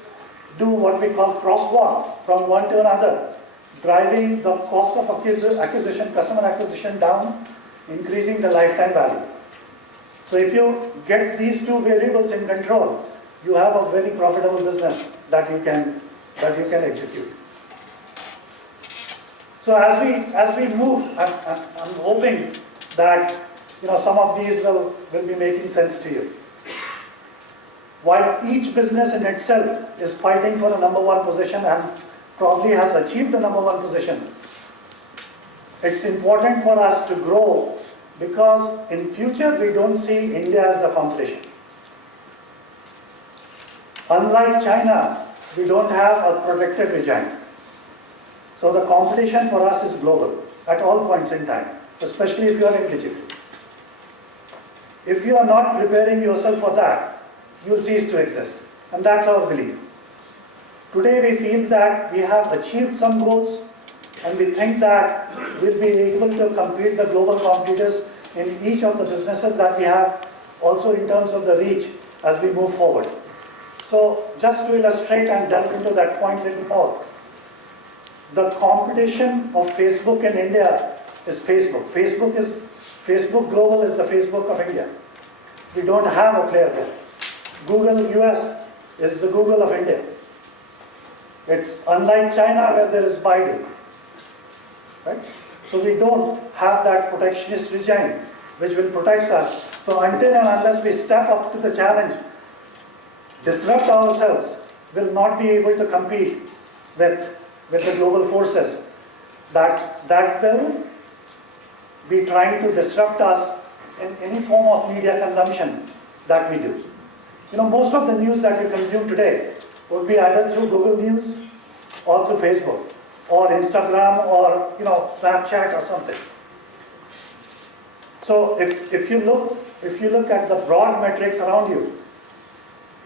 do what we call crosswalk from one to another, driving the cost of acquisition, customer acquisition down, increasing the lifetime value. So if you get these two variables in control, you have a very profitable business that you can execute. So as we move, I'm hoping that some of these will be making sense to you. While each business in itself is fighting for the number one position and probably has achieved the number one position, it's important for us to grow because in future we don't see India as the competition. Unlike China, we don't have a protected regime. So the competition for us is global at all points in time, especially if you are in digital. If you are not preparing yourself for that, you will cease to exist. And that's our belief. Today we feel that we have achieved some goals and we think that we'll be able to compete the global competitors in each of the businesses that we have, also in terms of the reach as we move forward. So just to illustrate and delve into that point a little more, the competition of Facebook in India is Facebook. Facebook Global is the Facebook of India. We don't have a player there. Google US is the Google of India. It's unlike China where there is Baidu. Right? So we don't have that protectionist regime which will protect us. So until and unless we step up to the challenge, disrupt ourselves, will not be able to compete with the global forces that will be trying to disrupt us in any form of media consumption that we do. Most of the news that you consume today would be either through Google News or through Facebook or Instagram or Snapchat or something. So if you look at the broad metrics around you,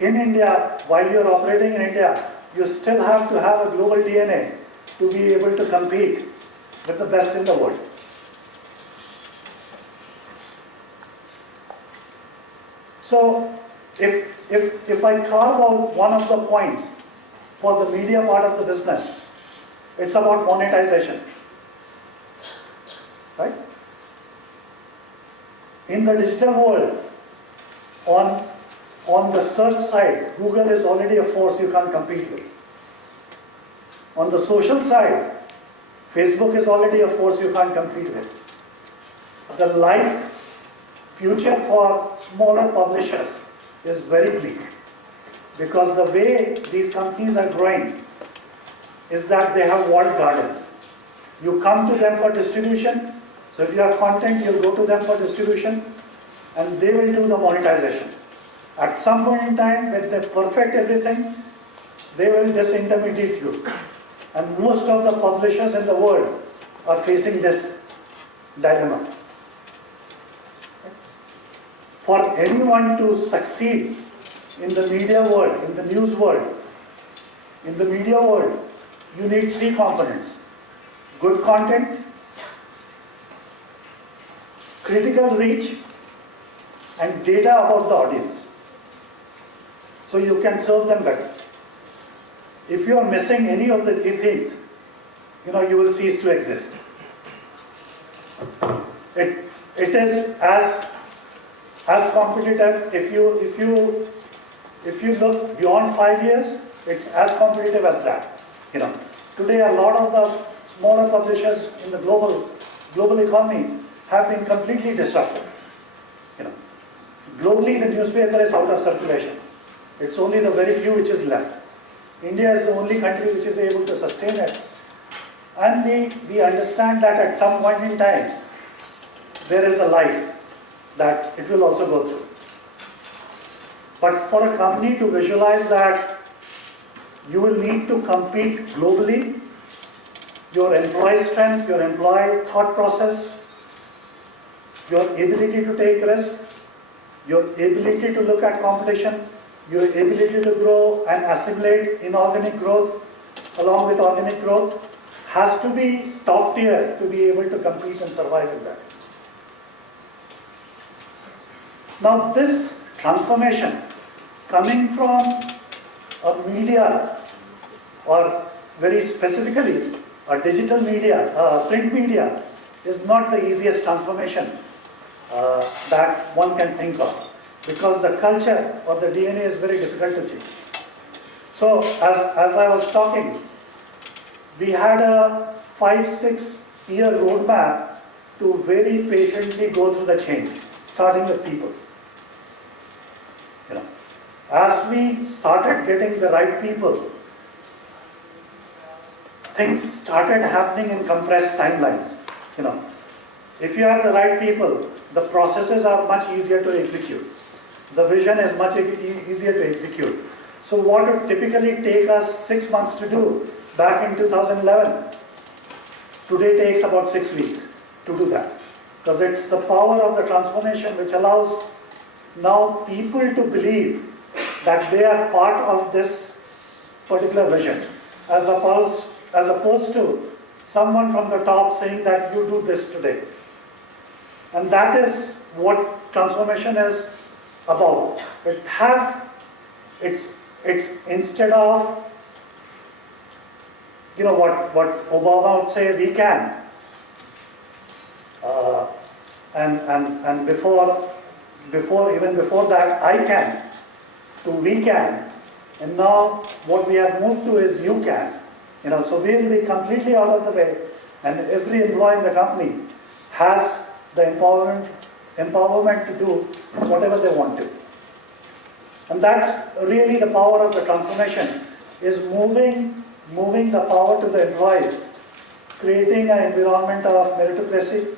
in India, while you're operating in India, you still have to have a global DNA to be able to compete with the best in the world. So if I carve out one of the points for the media part of the business, it's about monetization. Right? In the digital world, on the search side, Google is already a force you can't compete with. On the social side, Facebook is already a force you can't compete with. The future for smaller publishers is very bleak because the way these companies are growing is that they have walled gardens. You come to them for distribution, so if you have content, you'll go to them for distribution and they will do the monetization. At some point in time, when they perfect everything, they will disintermediate you. And most of the publishers in the world are facing this dilemma. For anyone to succeed in the media world, in the news world, in the media world, you need three components: good content, critical reach, and data about the audience. So you can serve them better. If you are missing any of the three things, you will cease to exist. It is as competitive. If you look beyond 5 years, it's as competitive as that. Today a lot of the smaller publishers in the global economy have been completely disrupted. Globally, the newspaper is out of circulation. It's only the very few which is left. India is the only country which is able to sustain it. And we understand that at some point in time, there is a life that it will also go through. But for a company to visualize that you will need to compete globally, your employee strength, your employee thought process, your ability to take risk, your ability to look at competition, your ability to grow and assimilate inorganic growth along with organic growth has to be top tier to be able to compete and survive in that. Now this transformation coming from a media, or very specifically a digital media, print media, is not the easiest transformation that one can think of, because the culture or the DNA is very difficult to change. So as I was talking, we had a 5-6 year roadmap to very patiently go through the change, starting with people. As we started getting the right people, things started happening in compressed timelines. If you have the right people, the processes are much easier to execute. The vision is much easier to execute. So what would typically take us 6 months to do back in 2011, today takes about 6 weeks to do that. Because it's the power of the transformation which allows now people to believe that they are part of this particular vision, as opposed to someone from the top saying that you do this today. And that is what transformation is about. It's instead of what Obama would say, we can, and before that, I can, to we can, and now what we have moved to is you can. So we will be completely out of the way, and every employee in the company has the empowerment to do whatever they want to. And that's really the power of the transformation, is moving the power to the employees, creating an environment of meritocracy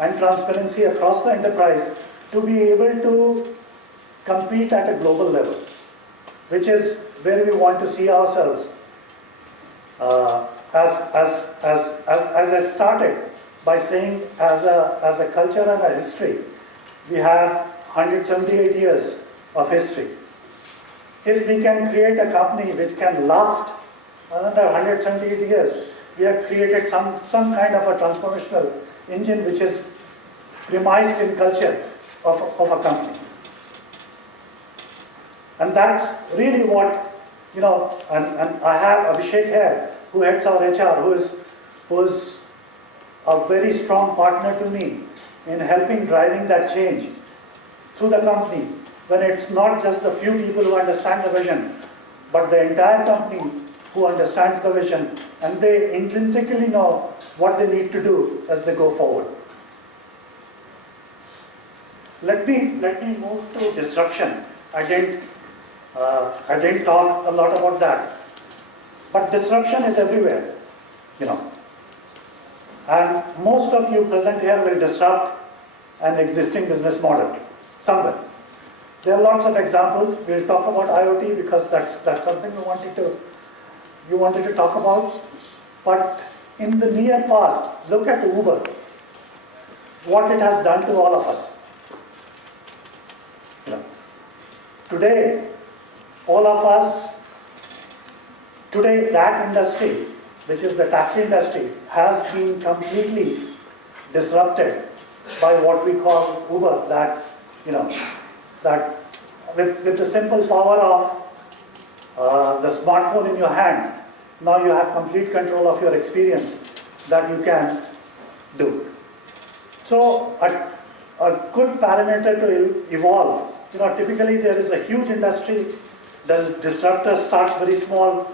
and transparency across the enterprise to be able to compete at a global level, which is where we want to see ourselves. As I started by saying, as a culture and a history, we have 178 years of history. If we can create a company which can last another 178 years, we have created some kind of a transformational engine which is premised in culture of a company. And that's really what, and I have Abhishek here, who heads our HR, who is a very strong partner to me in helping driving that change through the company, when it's not just the few people who understand the vision, but the entire company who understands the vision, and they intrinsically know what they need to do as they go forward. Let me move to disruption. I didn't talk a lot about that, but disruption is everywhere, and most of you present here will disrupt an existing business model somewhere. There are lots of examples. We'll talk about IoT because that's something you wanted to talk about. But in the near past, look at Uber, what it has done to all of us. Today, all of us, that industry which is the taxi industry, has been completely disrupted by what we call Uber, that, that with the simple power of the smartphone in your hand, now you have complete control of your experience that you can do. So a good parameter to evolve, typically there is a huge industry, the disruptor starts very small,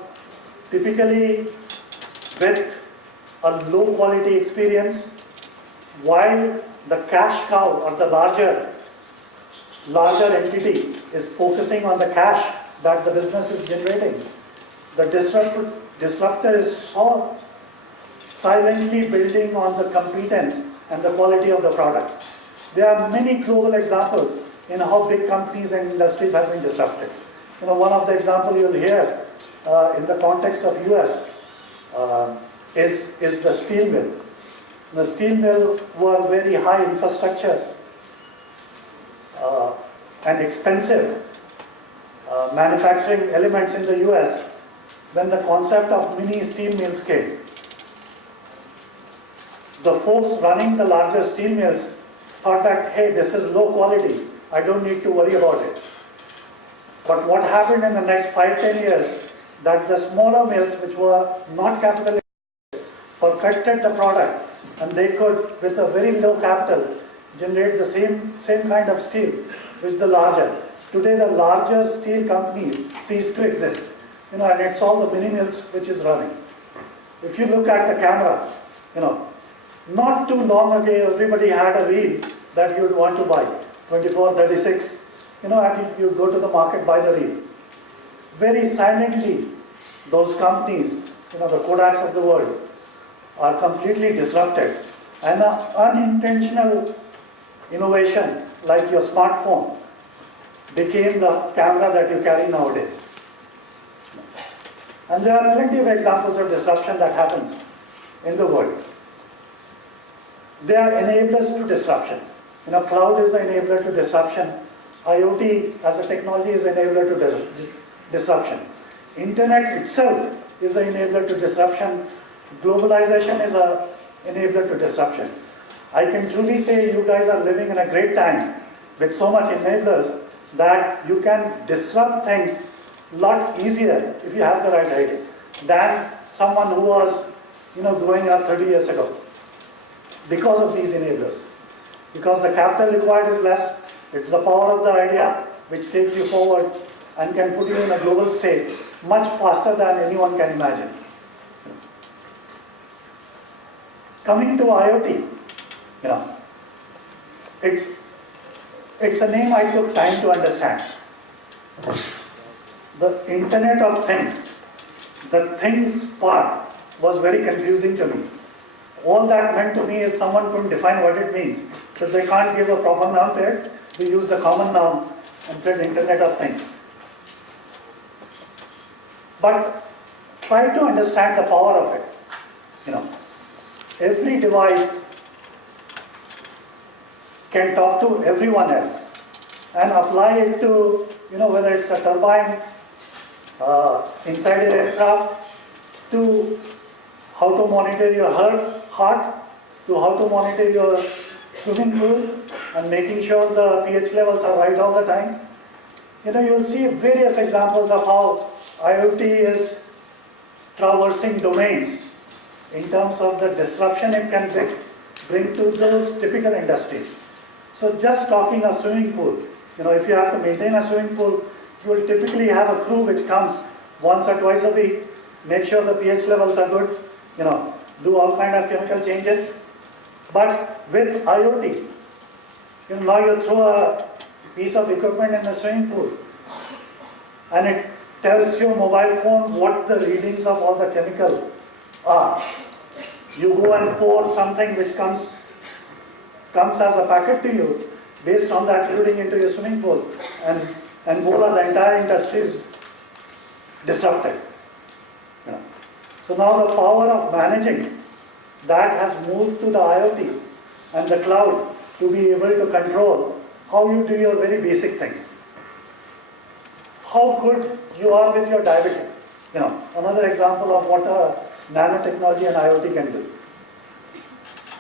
typically with a low quality experience, while the cash cow or the larger entity is focusing on the cash that the business is generating. The disruptor is so silently building on the competence and the quality of the product. There are many global examples in how big companies and industries have been disrupted. One of the examples you'll hear in the context of US is the steel mill. The steel mill were very high infrastructure and expensive manufacturing elements in the US when the concept of mini steel mills came. The folks running the larger steel mills thought that, hey, this is low quality, I don't need to worry about it. But what happened in the next 5-10 years, that the smaller mills which were not capital perfected the product, and they could, with a very low capital, generate the same kind of steel which the larger. Today the larger steel companies cease to exist, and it's all the mini mills which is running. If you look at the camera, not too long ago everybody had a reel that you would want to buy, 24, 36, and you go to the market, buy the reel. Very silently, those companies, the Kodaks of the world, are completely disrupted. And an unintentional innovation like your smartphone became the camera that you carry nowadays. And there are plenty of examples of disruption that happens in the world. They are enablers to disruption. Cloud is an enabler to disruption. IoT as a technology is an enabler to disruption. Internet itself is an enabler to disruption. Globalization is an enabler to disruption. I can truly say you guys are living in a great time with so much enablers that you can disrupt things a lot easier if you have the right idea than someone who was growing up 30 years ago, because of these enablers. Because the capital required is less, it's the power of the idea which takes you forward and can put you in a global state much faster than anyone can imagine. Coming to IoT, it's a name I took time to understand. The Internet of Things, the things part was very confusing to me. All that meant to me is someone couldn't define what it means. So they can't give a proper noun to it. We use a common noun and said Internet of Things. But try to understand the power of it. Every device can talk to everyone else and apply it to, whether it's a turbine inside an aircraft, to how to monitor your heart, to how to monitor your swimming pool and making sure the pH levels are right all the time. You'll see various examples of how IoT is traversing domains in terms of the disruption it can bring to those typical industries. So just talking a swimming pool, if you have to maintain a swimming pool, you will typically have a crew which comes once or twice a week, make sure the pH levels are good, do all kind of chemical changes. But with IoT, now you throw a piece of equipment in the swimming pool and it tells your mobile phone what the readings of all the chemical are. You go and pour something which comes as a packet to you based on that reading into your swimming pool, and voila, the entire industry is disrupted. So now the power of managing that has moved to the IoT and the cloud to be able to control how you do your very basic things. How good you are with your diabetic. Another example of what a nanotechnology and IoT can do.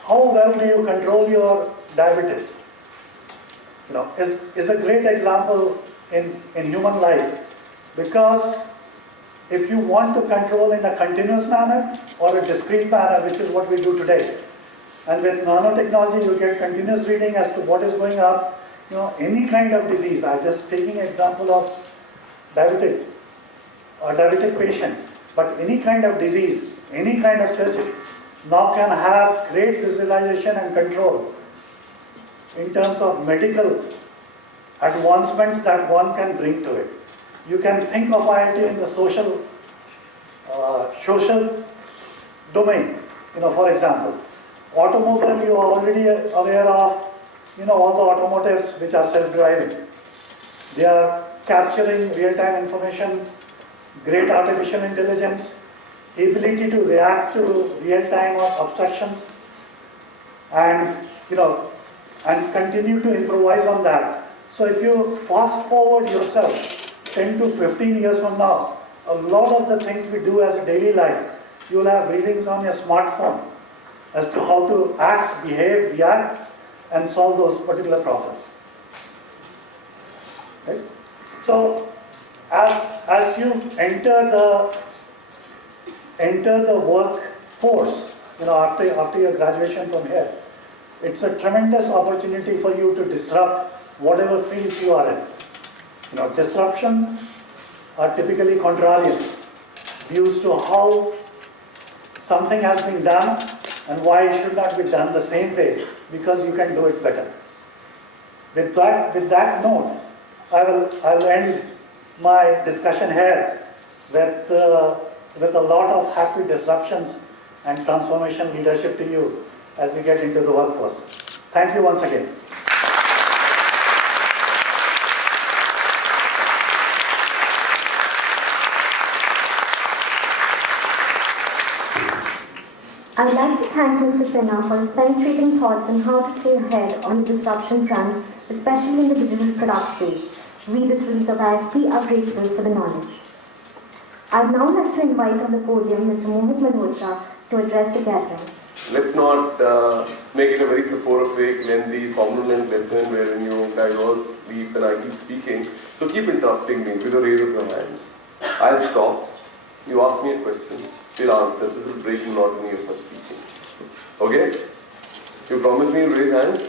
How well do you control your diabetes? Is a great example in human life, because if you want to control in a continuous manner or a discrete manner, which is what we do today, and with nanotechnology you get continuous reading as to what is going up, any kind of disease. I just taking an example of diabetic patient, but any kind of disease, any kind of surgery now can have great visualization and control in terms of medical advancements that one can bring to it. You can think of IoT in the social domain. For example, automobile, you are already aware of, all the automotives which are self-driving. They are capturing real-time information, great artificial intelligence, ability to react to real-time obstructions, and and continue to improvise on that. So if you fast forward yourself 10 to 15 years from now, a lot of the things we do as a daily life, you'll have readings on your smartphone as to how to act, behave, react, and solve those particular problems. Right? So as you enter the workforce, after your graduation from here, it's a tremendous opportunity for you to disrupt whatever fields you are in. Disruptions are typically contrarian, views to how something has been done and why it should not be done the same way, because you can do it better. With that note, I'll end my discussion here with a lot of happy disruptions and transformation leadership to you as we get into the workforce. Thank you once again. I would like to thank Mr. Sinha for his penetrating thoughts on how to stay ahead on the disruption front, especially in the digital product space. We, the students of IIFT, are grateful for the knowledge. I would now like to invite on the podium Mr. Mohit Malhotra to address the gathering. Let's not make it a very soporific, lengthy, somnolent lesson wherein you guys all sleep and I keep speaking. So keep interrupting me with a raise of your hands. I'll stop. You ask me a question, we'll answer. This will break the monotony of my speaking. Okay? You promise me you'll raise hands?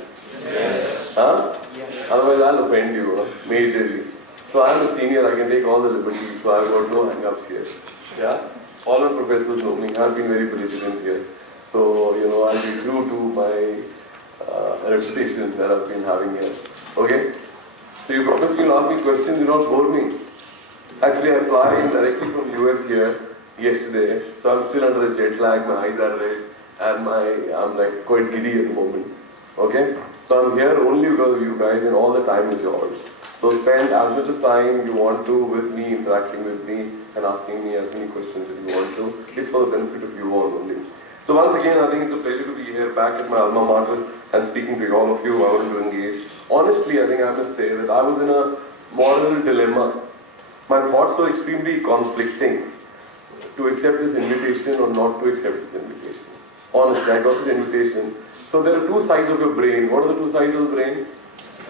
Yes. Huh? Yes. Otherwise I'll offend you, majorly. So I'm a senior, I can take all the liberties, so I've got no hang-ups here. Yeah? All my professors know me, I've been very belligerent here. So, I'll be true to my reputation that I've been having here. Okay? So you promise me you'll ask me questions, you don't bore me. Actually, I fly in directly from US here yesterday, so I'm still under the jet lag, my eyes are red, and I'm like quite giddy at the moment. Okay? So I'm here only because of you guys, and all the time is yours. So spend as much of time you want to with me, interacting with me, and asking me as many questions as you want to. It's for the benefit of you all only. So once again, I think it's a pleasure to be here back at my alma mater and speaking to all of you. I want to engage. Honestly, I think I must say that I was in a moral dilemma. My thoughts were extremely conflicting to accept this invitation or not to accept this invitation. Honestly, I got this invitation. So there are two sides of your brain. What are the two sides of the brain?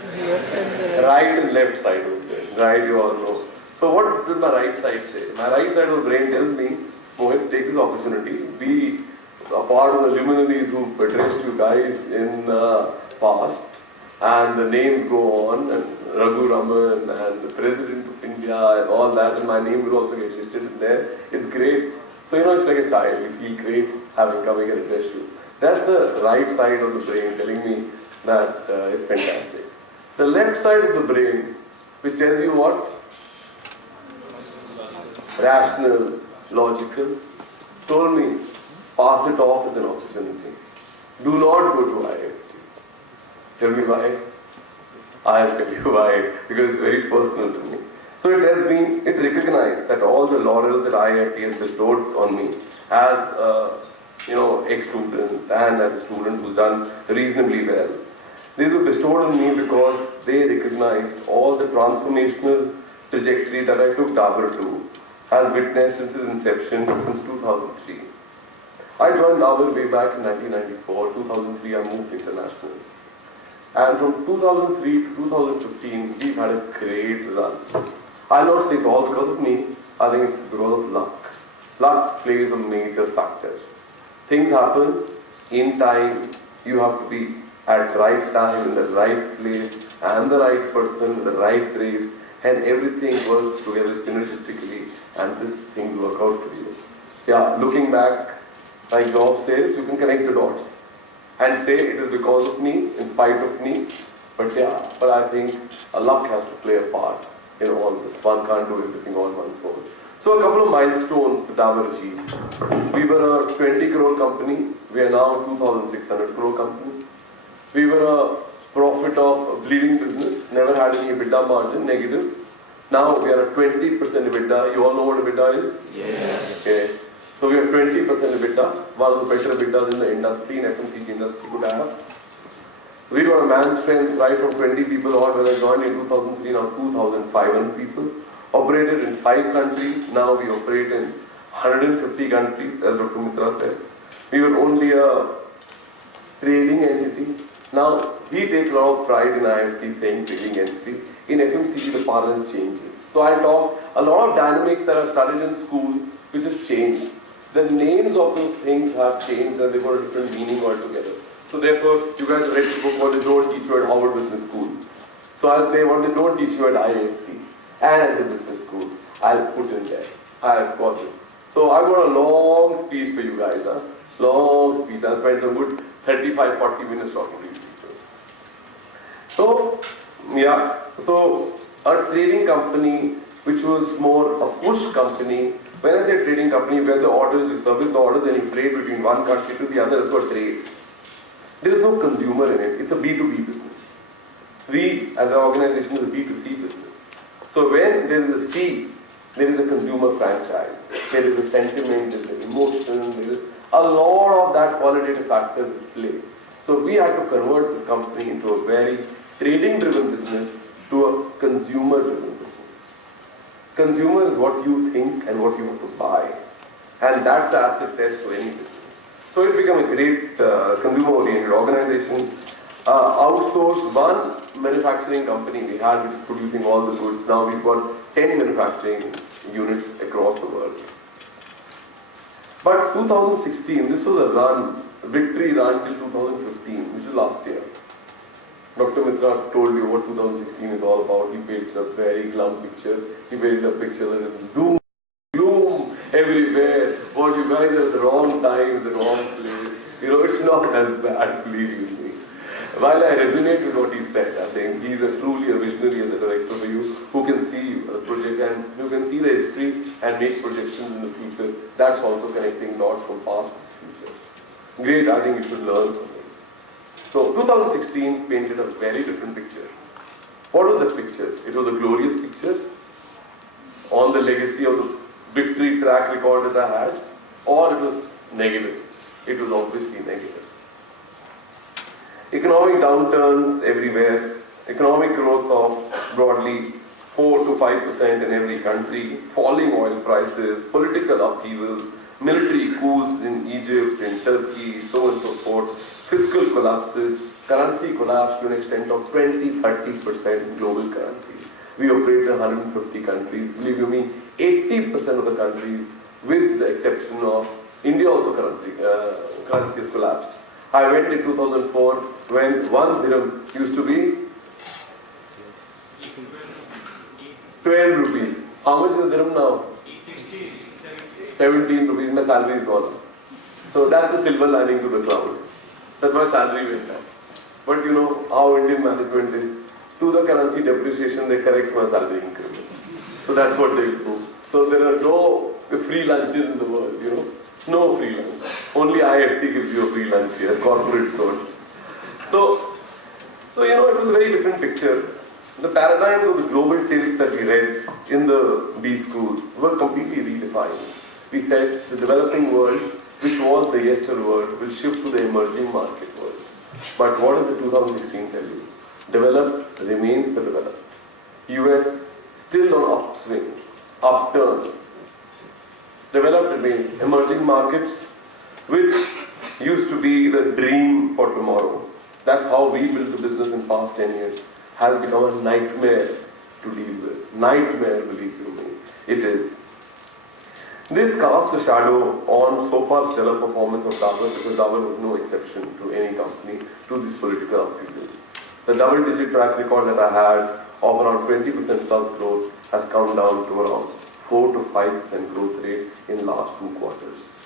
Right and left side of the brain. Right, you all know. So what did my right side say? My right side of the brain tells me, Mohit, take this opportunity. Be a part of the luminaries who addressed you guys in the past. And the names go on, and Raghu Raman and the President of India and all that, and my name will also get listed in there. It's great. So, it's like a child. You feel great coming and addressed you. That's the right side of the brain telling me that it's fantastic. The left side of the brain, which tells you what? Rational, logical, told me, pass it off as an opportunity. Do not go to IIFT. Tell me why? I'll tell you why, because it's very personal to me. So it recognized that all the laurels that IIFT has bestowed on me as ex-student and as a student who's done reasonably well. These were bestowed on me because they recognized all the transformational trajectory that I took Dabur to, has witnessed since its inception, since 2003. I joined Dabur way back in 1994, 2003 I moved international. And from 2003 to 2015, we've had a great run. I'll not say it's all because of me, I think it's because of luck. Luck plays a major factor. Things happen in time, you have to be at the right time, in the right place, and the right person, with the right grades, and everything works together synergistically, and this thing will work out for you. Yeah, looking back, like Job says, you can connect the dots and say it is because of me, in spite of me, but I think luck has to play a part in all this. One can't do everything on one's own. So a couple of milestones that Dabur achieved. We were a 20 crore company, we are now a 2,600 crore company. We were a profit of bleeding business, never had any EBITDA margin, negative. Now we are at 20% EBITDA. You all know what EBITDA is? Yes. Yes. So we are 20% EBITDA, one of the better EBITDAs in the industry, in FMCG industry could have. We got a man strength right from 20 people odd when I joined in 2003, now 2,500 people. Operated in 5 countries, now we operate in 150 countries, as Dr. Mitra said. We were only a trading entity. Now, we take a lot of pride in IIFT saying trading entity. In FMCG, the parlance changes. So I'll talk a lot of dynamics that are studied in school, which have changed. The names of those things have changed and they've got a different meaning altogether. So therefore, you guys read the book what they don't teach you at Harvard Business School. So I'll say what they don't teach you at IIFT and at the business schools. I'll put in there. I've got this. So I've got a long speech for you guys. Long speech. I'll spend a good 35-40 minutes talking to you people. So, yeah. So a trading company which was more a push company. When I say trading company, where the orders, you service the orders and you trade between one country to the other, it's called trade. There is no consumer in it. It's a B2B business. We, as an organization, is a B2C business. So when there is a C, there is a consumer franchise. There is a sentiment, there is an emotion, there is a lot of that qualitative factors at play. So we had to convert this company into a very trading-driven business to a consumer-driven business. Consumer is what you think and what you want to buy. And that's the acid test to any business. So it became a great consumer-oriented organization. Outsourced one manufacturing company we had which is producing all the goods. Now we've got 10 manufacturing units across the world. But 2016, this was a run, victory run till 2015, which is last year. Dr. Mitra told you what 2016 is all about. He painted a very glum picture. He painted a picture that is doom, gloom everywhere. What you guys are at the wrong time, the wrong place. You know, it's not as bad, believe you me. While I resonate with what he said, I think he's truly a visionary as a director for you who can see the project and who can see the history and make projections in the future. That's also connecting dots from past to future. Great, I think you should learn from him. So 2016 painted a very different picture. What was the picture? It was a glorious picture on the legacy of the victory track record that I had, or it was negative. It was obviously negative. Economic downturns everywhere, economic growth of broadly 4 to 5% in every country, falling oil prices, political upheavals, military coups in Egypt, in Turkey, so on and so forth, fiscal collapses, currency collapse to an extent of 20-30% in global currency. We operate in 150 countries. Believe you me, 80% of the countries, with the exception of India also currency has collapsed. I went in 2004 when 1 dirham used to be 12 rupees. How much is the dirham now? 17 rupees. My salary is gone. So that's a silver lining to the cloud. That my salary went up. But you know how Indian management is. To the currency depreciation, they correct my salary increment. So that's what they do. So there are no free lunches in the world, you know. No free lunch. Only IIFT gives you a free lunch here. Corporates don't. So you know, it was a very different picture. The paradigms of the global tilt that we read in the B schools were completely redefined. We said the developing world, which was the yester world, will shift to the emerging market world. But what does the 2016 tell you? Developed remains the developed. US still on upswing, upturn. Developed remains. Emerging markets, which used to be the dream for tomorrow. That's how we built the business in past 10 years. Has become a nightmare to deal with. Nightmare, believe you me. It is. This cast a shadow on so far stellar performance of Dabur, because Dabur was no exception to any company to this political upheaval. The double-digit track record that I had of around 20% plus growth has come down to around 4 to 5% growth rate in last 2 quarters.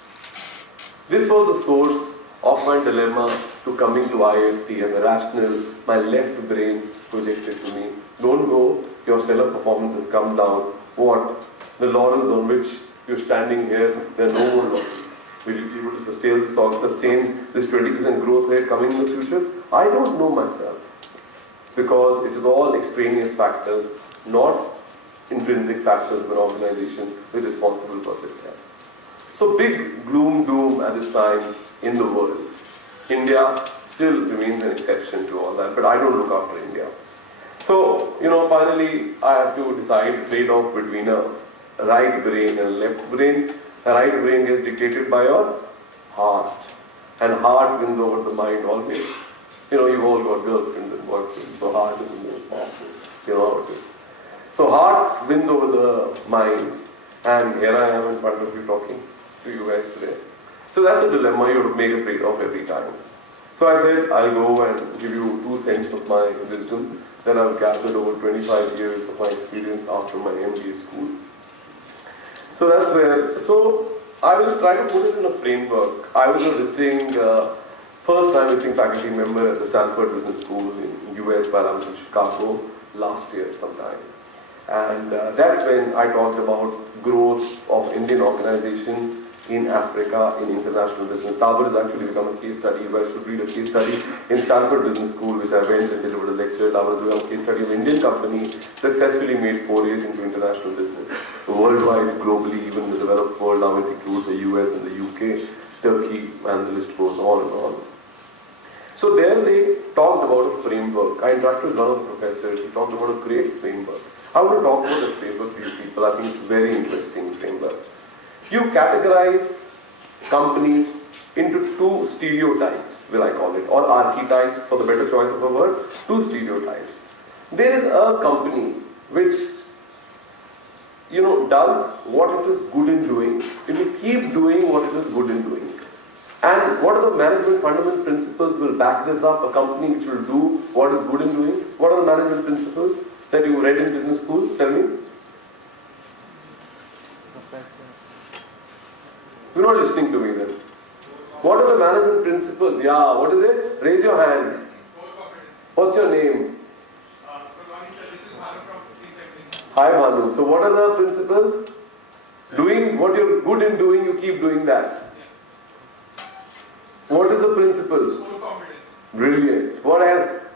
This was the source of my dilemma to coming to IIFT, and the rationale my left brain projected to me. Don't go, your stellar performance has come down. What? The laurels on which you're standing here, there are no more laurels. Will you be able to sustain this 20% growth rate coming in the future? I don't know myself. Because it is all extraneous factors, not intrinsic factors of an organization which is responsible for success. So big gloom doom at this time in the world. India still remains an exception to all that, but I don't look after India. So, finally I have to decide trade-off between a right brain and a left brain. The right brain is dictated by your heart, and heart wins over the mind always. You've all got girlfriends and boyfriends, so heart is the most powerful. You know how it is. So heart wins over the mind, and here I am in front of you talking to you guys today. So that's a dilemma. You have to make a trade-off every time. So I said I'll go and give you 2 cents of my wisdom that I've gathered over 25 years of my experience after my MBA school. So that's where. So I will try to put it in a framework. I was a first-time visiting faculty member at the Stanford Business School in US while I was in Chicago last year sometime. And that's when I talked about growth of Indian organization in Africa in international business. Dabur has actually become a case study. Where I should read a case study in Stanford Business School, which I went and delivered a lecture. Dabur has become a case study of Indian company successfully made forays into international business. Worldwide, globally, even in the developed world, now it includes the US and the UK, Turkey, and the list goes on and on. So there they talked about a framework. I interacted with one of the professors. He talked about a great framework. I want to talk about the framework to you people. I think it's a very interesting framework. You categorize companies into 2 stereotypes, will I call it, or archetypes for the better choice of a word, 2 stereotypes. There is a company which does what it is good in doing. It will keep doing what it is good in doing. And what are the management fundamental principles will back this up? A company which will do what is good in doing. What are the management principles that you read in business school? Tell me. You're not listening to me then. What are the management principles? Yeah, what is it? Raise your hand. What's your name? Hi Bhanu. So what are the principles? Doing what you're good in doing, you keep doing that. What is the principle? Brilliant. What else?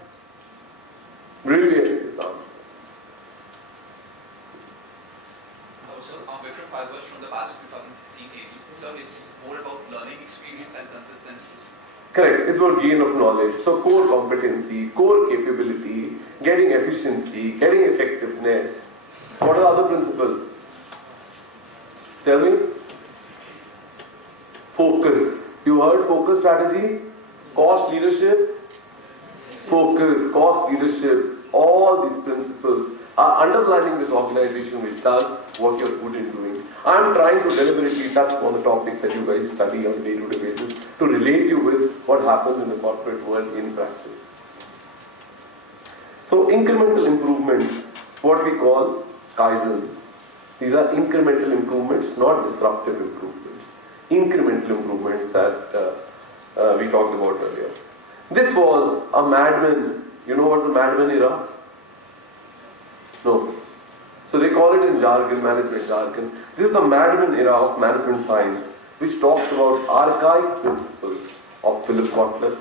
Brilliant is the answer. So Vikram Bhagwat from the batch of 2016 AD. So it's more about learning experience and consistency. Correct. It's about gain of knowledge. So core competency, core capability, getting efficiency, getting effectiveness. What are the other principles? Tell me. Focus. You heard focus strategy? Cost leadership? Focus, cost leadership. All these principles are underlining this organization which does what you're good in doing. I'm trying to deliberately touch on the topics that you guys study on a day-to-day basis to relate you with what happens in the corporate world in practice. So incremental improvements, what we call Kaizens. These are incremental improvements, not disruptive improvements. Incremental improvements that we talked about earlier. This was a madman. You know what's the madman era? No. So they call it in jargon, management jargon. This is the madman era of management science, which talks about archaic principles of Philip Kotler,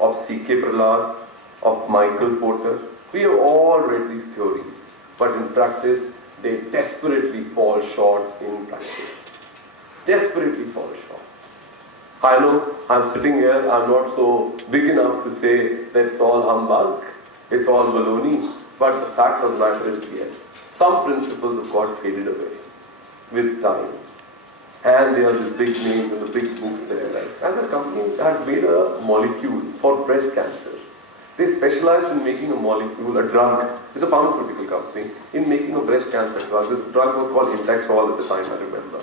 of C.K. Prahlad, of Michael Porter. We have all read these theories, but in practice, they desperately fall short in practice. Desperately fall short. I know I'm sitting here, I'm not so big enough to say that it's all humbug, it's all baloney, but the fact of the matter is yes, some principles of God faded away with time. And they are the big names and the big books that you guys. And the company had made a molecule for breast cancer. They specialized in making a molecule, a drug. It's a pharmaceutical company in making a breast cancer drug. This drug was called Inaugural at the time, I remember.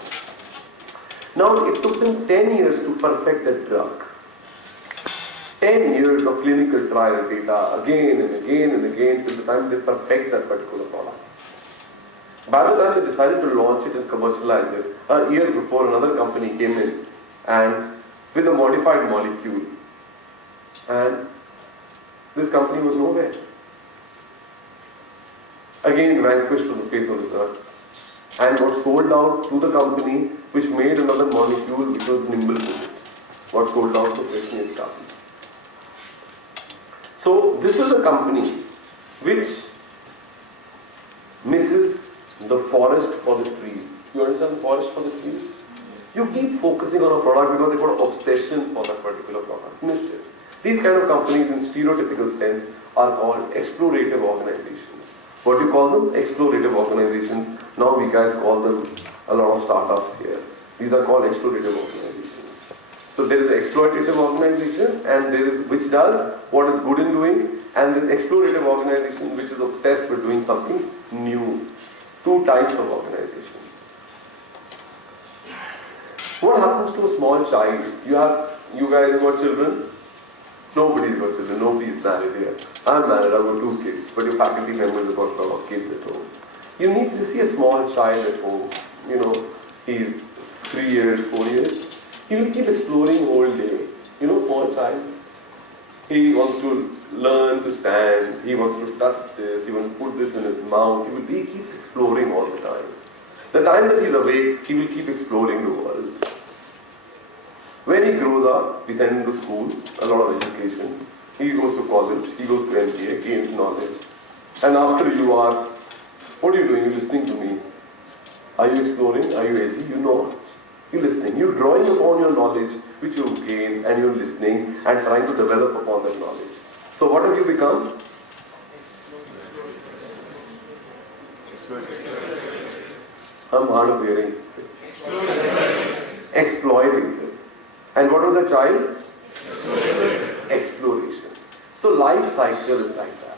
Now it took them 10 years to perfect that drug. 10 years of clinical trial data, again and again and again, till the time they perfect that particular product. By the time they decided to launch it and commercialize it, a year before another company came in and with a modified molecule, and this company was nowhere. Again vanquished from the face of this earth and got sold out to the company which made another molecule which was nimble to it. Got sold out to Freshness company. So this is a company which misses the forest for the trees. You understand the forest for the trees? You keep focusing on a product because they've got an obsession for that particular product. Missed it. These kind of companies in stereotypical sense are called explorative organizations. What do you call them? Explorative organizations. Now we guys call them a lot of startups here. These are called explorative organizations. So there is an exploitative organization and there is which does what it's good in doing, and there is explorative organization which is obsessed with doing something new. Two types of organizations. What happens to a small child? You guys have got children? Nobody's got children, nobody's married here. I'm married, I've got 2 kids, but your faculty members have got a lot of kids at home. You need to see a small child at home. You know, he's 3 years, 4 years. He will keep exploring all day. You know, small child. He wants to learn to stand, he wants to touch this, he wants to put this in his mouth. He keeps exploring all the time. The time that he's awake, he will keep exploring the world. When he grows up, we send him to school, a lot of education. He goes to college, he goes to MBA, gains knowledge. And after you are, what are you doing? You're listening to me. Are you exploring? Are you edgy? You're not. You're listening. You're drawing upon your knowledge which you've gained and you're listening and trying to develop upon that knowledge. So what have you become? I'm hard of hearing this. Exploitative. And what was the child? Exploration. So life cycle is like that.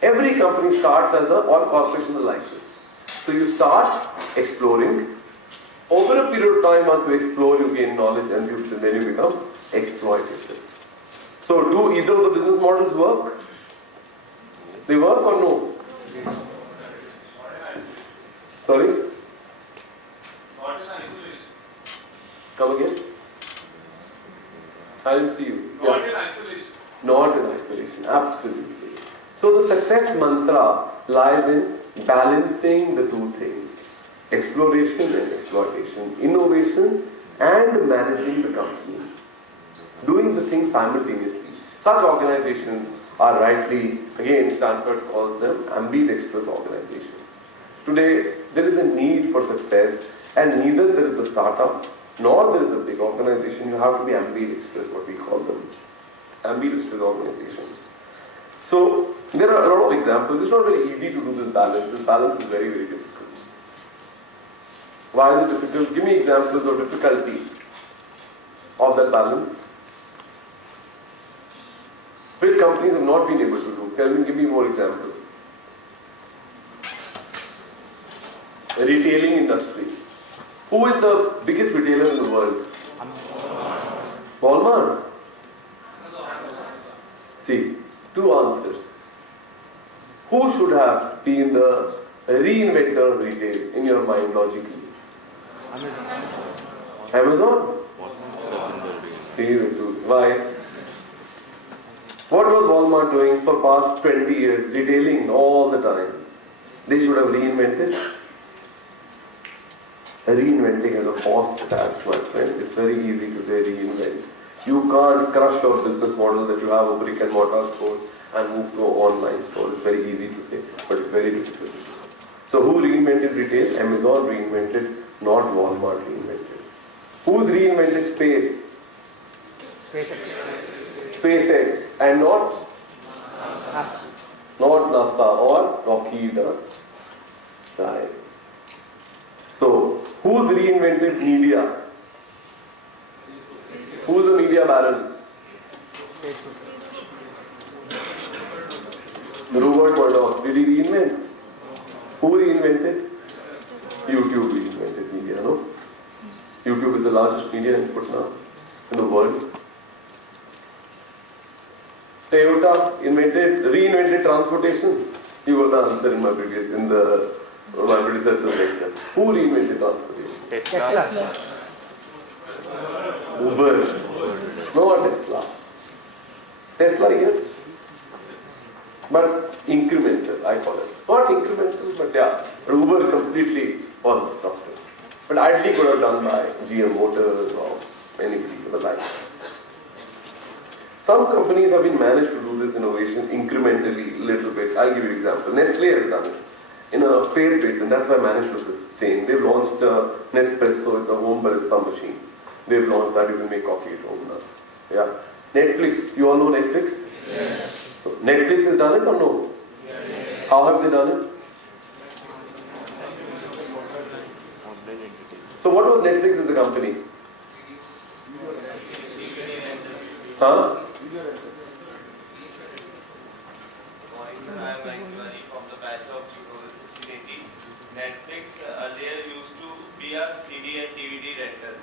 Every company starts as or corporation is like this. So you start exploring. Over a period of time, once you explore, you gain knowledge and then you become exploitative. So do either of the business models work? They work or no? Sorry? Not in isolation. Come again? I didn't see you. Not in isolation. Not in isolation, absolutely. So the success mantra lies in balancing the two things. Exploration and exploitation. Innovation and managing the company. Doing the things simultaneously. Such organizations are rightly, again Stanford calls them ambidextrous organizations. Today there is a need for success and neither there is a startup nor there is a big organization. You have to be ambidextrous, what we call them. Ambidextrous organizations. So there are a lot of examples. It's not very easy to do this balance. This balance is very, very difficult. Why is it difficult? Give me examples of difficulty of that balance. Which companies have not been able to do? Give me more examples. Retailing industry. Who is the biggest retailer in the world? Walmart. See, 2 answers. Who should have been the reinventor of retail in your mind logically? Amazon? Why? What was Walmart doing for past 20 years? Retailing all the time. They should have reinvented. Reinventing has a cost attached, my friend. It's very easy to say reinvent. You can't crush your business model that you have a brick and mortar stores and move to an online store. It's very easy to say, but it's very difficult to say. So who reinvented retail? Amazon reinvented, not Walmart reinvented. Who's reinvented space? SpaceX. And not NASA or Lockheed. Right. So Who's reinvented media? Who's the media baron? Rupert Murdoch. Did he reinvent? Who reinvented? YouTube reinvented media, no? YouTube is the largest media input now in the world. Toyota reinvented transportation. You got the answer in my predecessor's lecture. Who reinvented transportation? Tesla. Uber. No, Tesla. Tesla, yes. But incremental, I call it. Not incremental, but yeah. Uber completely was disruptive. But ideally could have done by GM Motors or anybody of the like. Some companies have been managed to do this innovation incrementally, little bit. I'll give you an example. Nestle has done it in a fair patent. That's why I managed to sustain. They've launched Nespresso. It's a home barista machine. They've launched that. You can make coffee at home now. Yeah. Netflix. You all know Netflix? Yes. So Netflix has done it or no? Yes. How have they done it? So what was Netflix as a company? Huh? I am actually from the batch of 1680. Netflix earlier used to be a CD and DVD rental,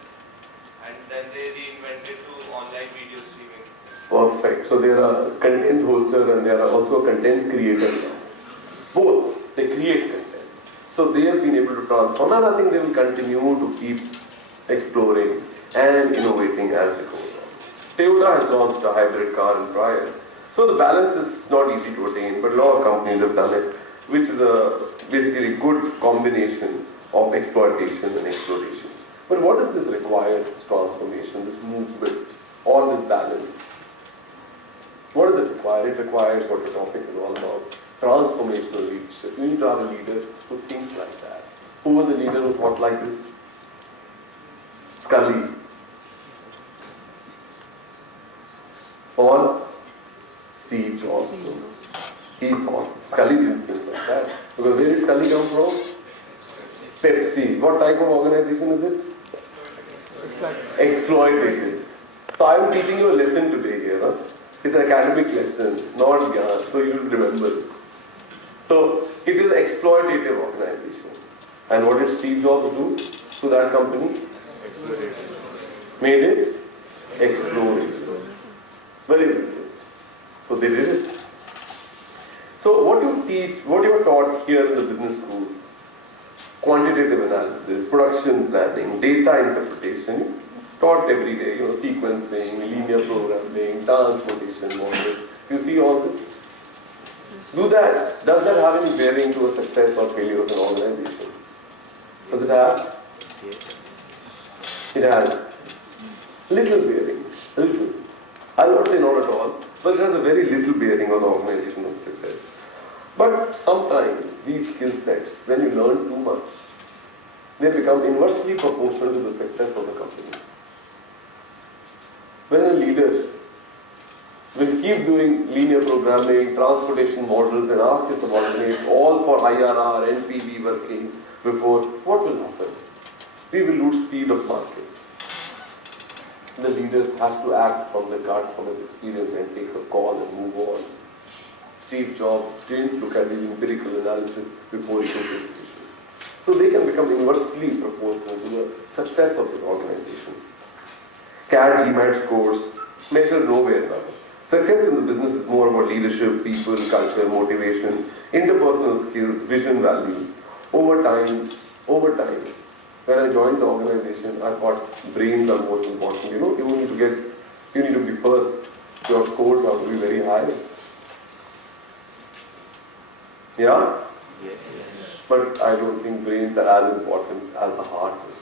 and then they reinvented to online video streaming. Perfect. So they are a content hoster and they are also a content creator now. Both. They create content. So they have been able to transform, and I think they will continue to keep exploring and innovating as they go on. Toyota has launched a hybrid car in Prius. So the balance is not easy to attain, but a lot of companies have done it, which is basically a good combination of exploitation and exploration. But what does this require, this transformation, this movement, all this balance? What does it require? It requires what the topic is all about, transformational leadership. You need to have a leader who thinks like that. Who was the leader who thought like this? Scully. Or Steve Jobs. He thought. Scully didn't think like that. Because where did Scully come from? Pepsi. What type of organization is it? Exploitative. So I am teaching you a lesson today here. Huh? It's an academic lesson, not Gyan. So you should remember this. So it is an exploitative organization. And what did Steve Jobs do to that company? Made it explorative. Very good. So they did it. So what you teach, what you are taught here in the business schools, quantitative analysis, production planning, data interpretation, taught every day, sequencing, linear programming, transportation models. You see all this? Does that have any bearing to a success or failure of an organization? Does it have? It has. Little bearing. Little. I'll not say not at all, but it has a very little bearing on the organizational success. But sometimes these skill sets, when you learn too much, they become inversely proportional to the success of the company. When a leader will keep doing linear programming, transportation models and ask his subordinates all for IRR, NPV workings before, what will happen? We will lose speed of market. The leader has to act from the gut, from his experience and take a call and move on. Steve Jobs didn't look at the empirical analysis before he took the decision. So they can become inversely proportional to the success of this organization. CAD GMAT scores measure nowhere now. Success in the business is more about leadership, people, culture, motivation, interpersonal skills, vision, values. Over time, when I joined the organization, I thought brains are most important. You need to be first. Your scores have to be very high. Yeah? Yes. But I don't think brains are as important as the heart is.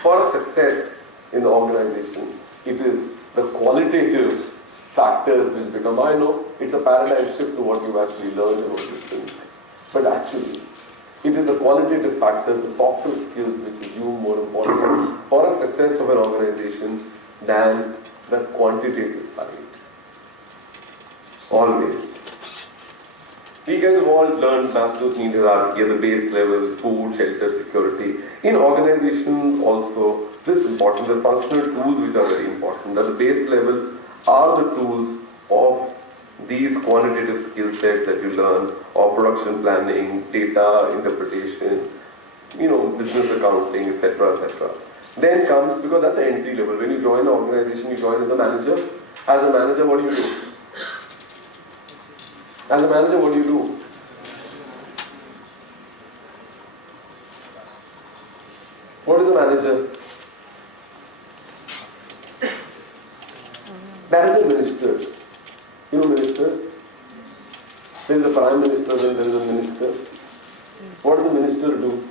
For a success in the organization, it is the qualitative factors which become, I know, it's a paradigm shift to what you actually learned and what you think. But actually, it is the qualitative factors, the softer skills which assume more importance for a success of an organization than the quantitative side. Always. We guys have all learned Maslow's need hierarchy at the base levels, food, shelter, security. In organizations also, this is important. The functional tools which are very important. At the base level are the tools of these quantitative skill sets that you learn, or production planning, data interpretation, business accounting, etc., etc. Then comes, because that's an entry level. When you join an organization, you join as a manager. As a manager, what do you do? As a manager, what do you do? What is a manager? That is the ministers. You know ministers? There is a prime minister and there is a minister. What does the minister do?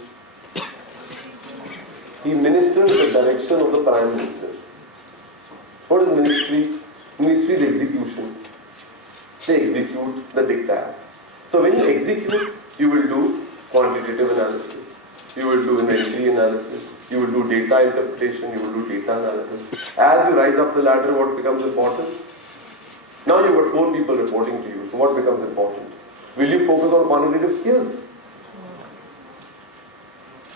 He ministers the direction of the prime minister. What is ministry? Ministry is execution. They execute the dictat. So when you execute, you will do quantitative analysis. You will do inventory analysis. You will do data interpretation. You will do data analysis. As you rise up the ladder, what becomes important? Now you've got 4 people reporting to you. So what becomes important? Will you focus on quantitative skills?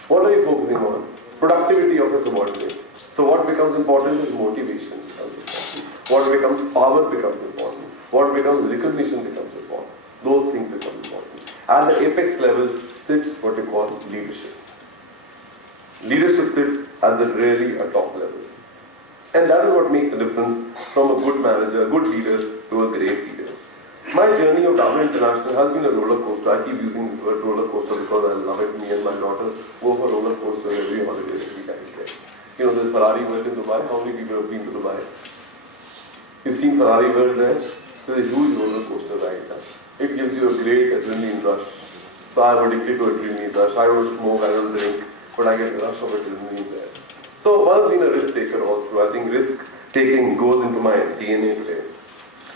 What are you focusing on? Productivity of a subordinate. So what becomes important is motivation. What becomes power becomes important. What becomes recognition becomes important. Those things become important. At the apex level sits what you call leadership. Leadership sits at the really top level. And that is what makes a difference from a good manager, a good leader, to a great leader. My journey of Dabur International has been a roller coaster. I keep using this word roller coaster because I love it. Me and my daughter go for roller coasters every holiday that we guys get. The Ferrari World in Dubai. How many people have been to Dubai? You've seen Ferrari World there? There's a huge roller coaster right now. It gives you a great adrenaline rush. So I'm addicted to adrenaline rush. I don't smoke, I don't drink, but I get a rush of adrenaline there. So I've been a risk taker all through. I think risk taking goes into my DNA today.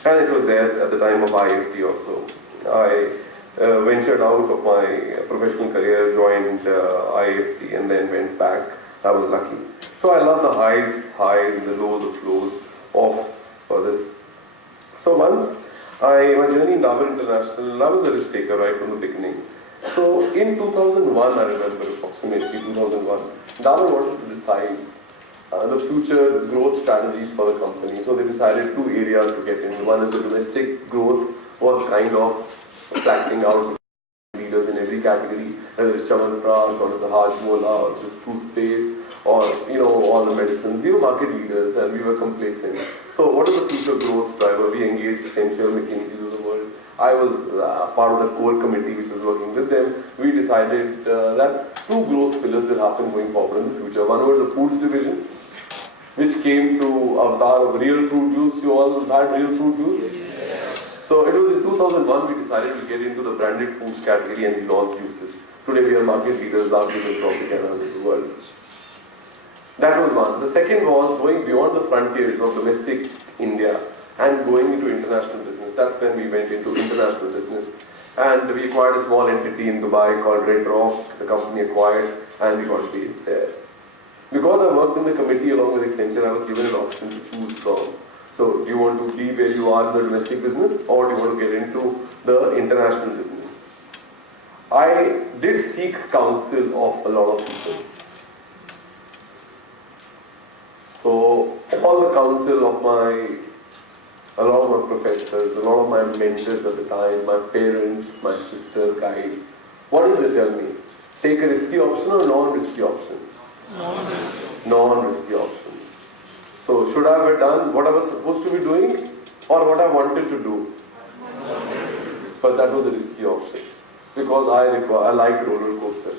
And it was there at the time of IIFT also. I ventured out of my professional career, joined IIFT and then went back. I was lucky. So I love the highs and the lows of this. So once my journey in Dabur International, I was a risk taker right from the beginning. So in 2001, I remember approximately 2001, Dabur wanted to decide the future growth strategies for the company. So they decided 2 areas to get into. One is the domestic growth was kind of flattening out leaders in every category, whether it's Chyawanprash or the Hajmola or just toothpaste or all the medicines. We were market leaders and we were complacent. So what is the future growth driver? We engaged Accenture, McKinsey of the world. I was part of the core committee which was working with them. We decided that 2 growth pillars will happen going forward in the future. One was the foods division, which came to avatar of real fruit juice. You all had real fruit juice? Yes. So it was in 2001 we decided to get into the branded foods category and we launched juices. Today we are market leaders, largely in Tropicana of the world. That was one. The second was going beyond the frontiers of domestic India and going into international business. That's when we went into international business. And we acquired a small entity in Dubai called Red Rock. The company acquired and we got based there. Because I worked in the committee along with Accenture, I was given an option to choose from. So, do you want to be where you are in the domestic business or do you want to get into the international business? I did seek counsel of a lot of people. So, all the counsel of a lot of my professors, a lot of my mentors at the time, my parents, my sister, guide, what did they tell me? Take a risky option or non-risky option? Non-risky option. So should I have done what I was supposed to be doing or what I wanted to do? But that was a risky option because I like roller coaster.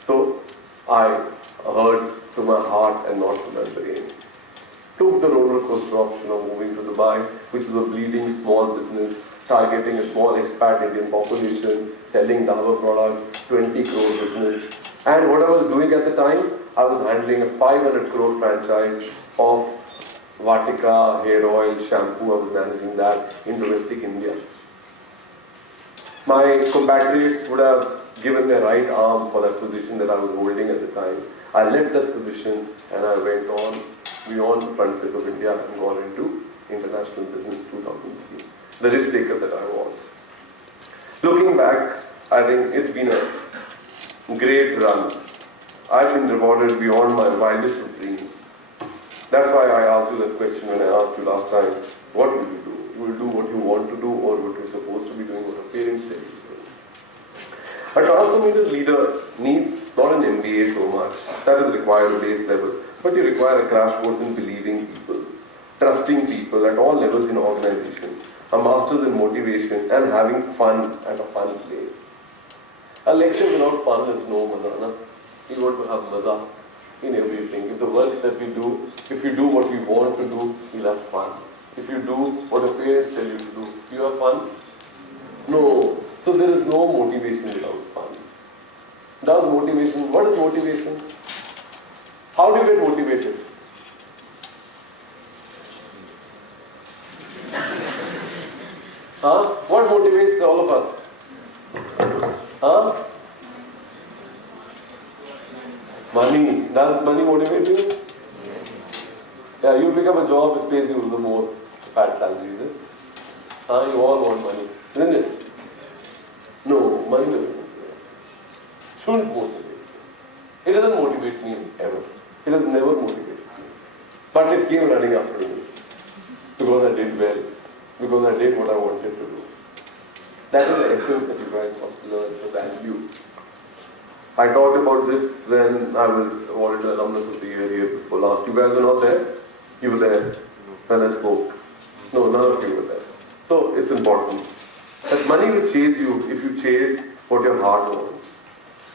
So I heard to my heart and not to my brain. Took the roller coaster option of moving to Dubai, which was a bleeding small business, targeting a small expat Indian population, selling Dabur product, 20 crore business. And what I was doing at the time, I was handling a 500 crore franchise of Vatika, hair oil, shampoo. I was managing that in domestic India. My compatriots would have given their right arm for that position that I was holding at the time. I left that position and I went on beyond the frontiers of India and gone into international business 2003. the risk taker that I was. Looking back, I think it's been a great run. I've been rewarded beyond my wildest of dreams. That's why I asked you that question when I asked you last time, what will you do? You will do what you want to do or what you're supposed to be doing, what your parents tell you to do. A transformative leader needs not an MBA so much, that is required at base level, but you require a crash course in believing people, trusting people at all levels in organization, a master's in motivation and having fun at a fun place. A lecture without fun is no maza, na? We want to have maza in everything. If the work that we do, if you do what we want to do, you'll have fun. If you do what your parents tell you to do, you have fun? No. So there is no motivation without fun. What is motivation? How do you get motivated? What motivates all of us? Money. Does money motivate you? Yeah, you pick up a job which pays you the most fat salary, is it? You all want money, isn't it? No, money doesn't motivate. Shouldn't motivate. It doesn't motivate me ever. It has never motivated me. But it came running after me. Because I did well. Because I did what I wanted to do. That is the essence that you guys must learn to value. I talked about this when I was awarded Alumnus of the Year here before last. You guys were not there? You were there when I spoke. No, none of you were there. So it's important. That money will chase you if you chase what your heart wants.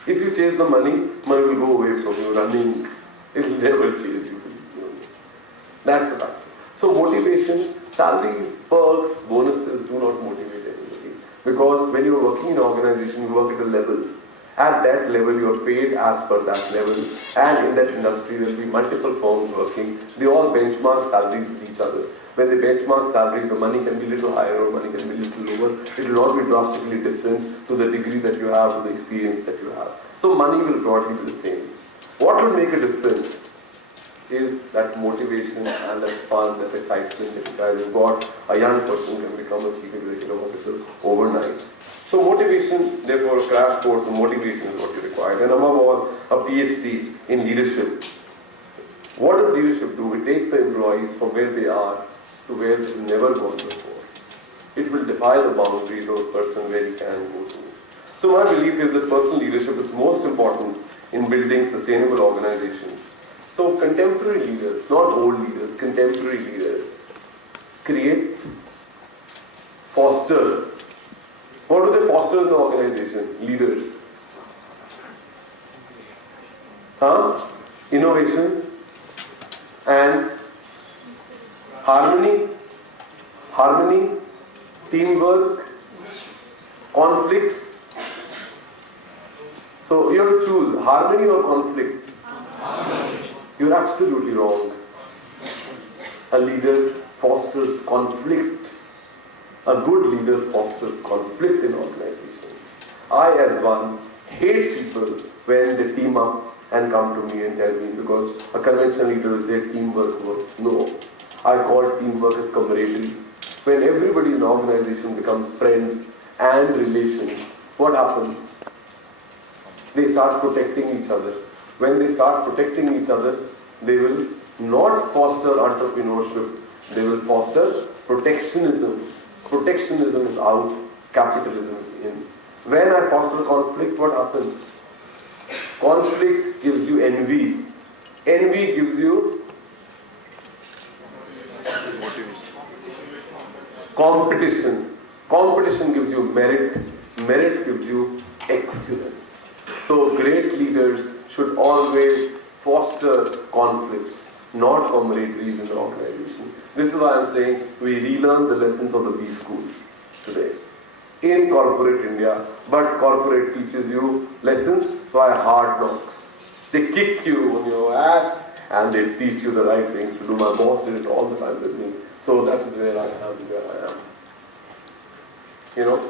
If you chase the money, money will go away from you running. It will never chase you. That's the fact. So motivation, salaries, perks, bonuses do not motivate anybody. Because when you are working in an organization, you work at a level. At that level, you are paid as per that level. And in that industry, there will be multiple firms working. They all benchmark salaries with each other. When they benchmark salaries, the money can be a little higher or money can be a little lower. It will not be drastically different to the degree that you have, to the experience that you have. So money will broadly be the same. What will make a difference is that motivation and that fun, that excitement that you guys have got. A young person can become a chief executive officer overnight. So motivation, therefore a crash course of motivation is what you require. And above all, a PhD in leadership. What does leadership do? It takes the employees from where they are to where they've never gone before. It will defy the boundaries of a person where he can go to. So my belief is that personal leadership is most important in building sustainable organizations. So contemporary leaders, not old leaders, contemporary leaders, create, foster. What do they foster in the organization? Leaders. Innovation and harmony, teamwork, conflicts. So you have to choose harmony or conflict. Harmony. You're absolutely wrong. A leader fosters conflict. A good leader fosters conflict in organization. I, as one, hate people when they team up and come to me and tell me, because a conventional leader will say teamwork works. No. I call teamwork as camaraderie. When everybody in the organization becomes friends and relations, what happens? They start protecting each other. When they start protecting each other, they will not foster entrepreneurship, they will foster protectionism. Protectionism is out, capitalism is in. When I foster conflict, what happens? Conflict gives you envy. Envy gives you competition. Competition gives you merit. Merit gives you excellence. So great leaders should always foster conflicts, not camaraderie in the organization. This is why I'm saying we relearn the lessons of the B school today in corporate India, but corporate teaches you lessons by hard knocks. They kick you on your ass and they teach you the right things to do. My boss did it all the time with me. So that is where I am, where I am. You know?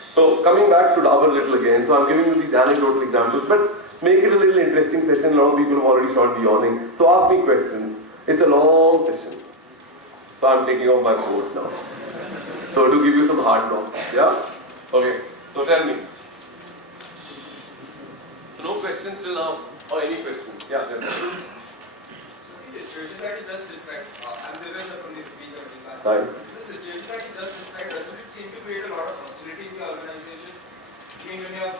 So coming back to Dabur little again, so I'm giving you these anecdotal examples, but make it a little interesting session. A lot of people have already started yawning. So ask me questions. It's a long session. So I'm taking off my coat now. So to give you some hard knocks, yeah? Okay, so tell me. No questions till now, or any questions? Yeah, tell me. The situation that you just described, I'm Divya from the P75. Right. So the situation that you just described, doesn't it seem to create a lot of hostility in the organization? I mean, when you have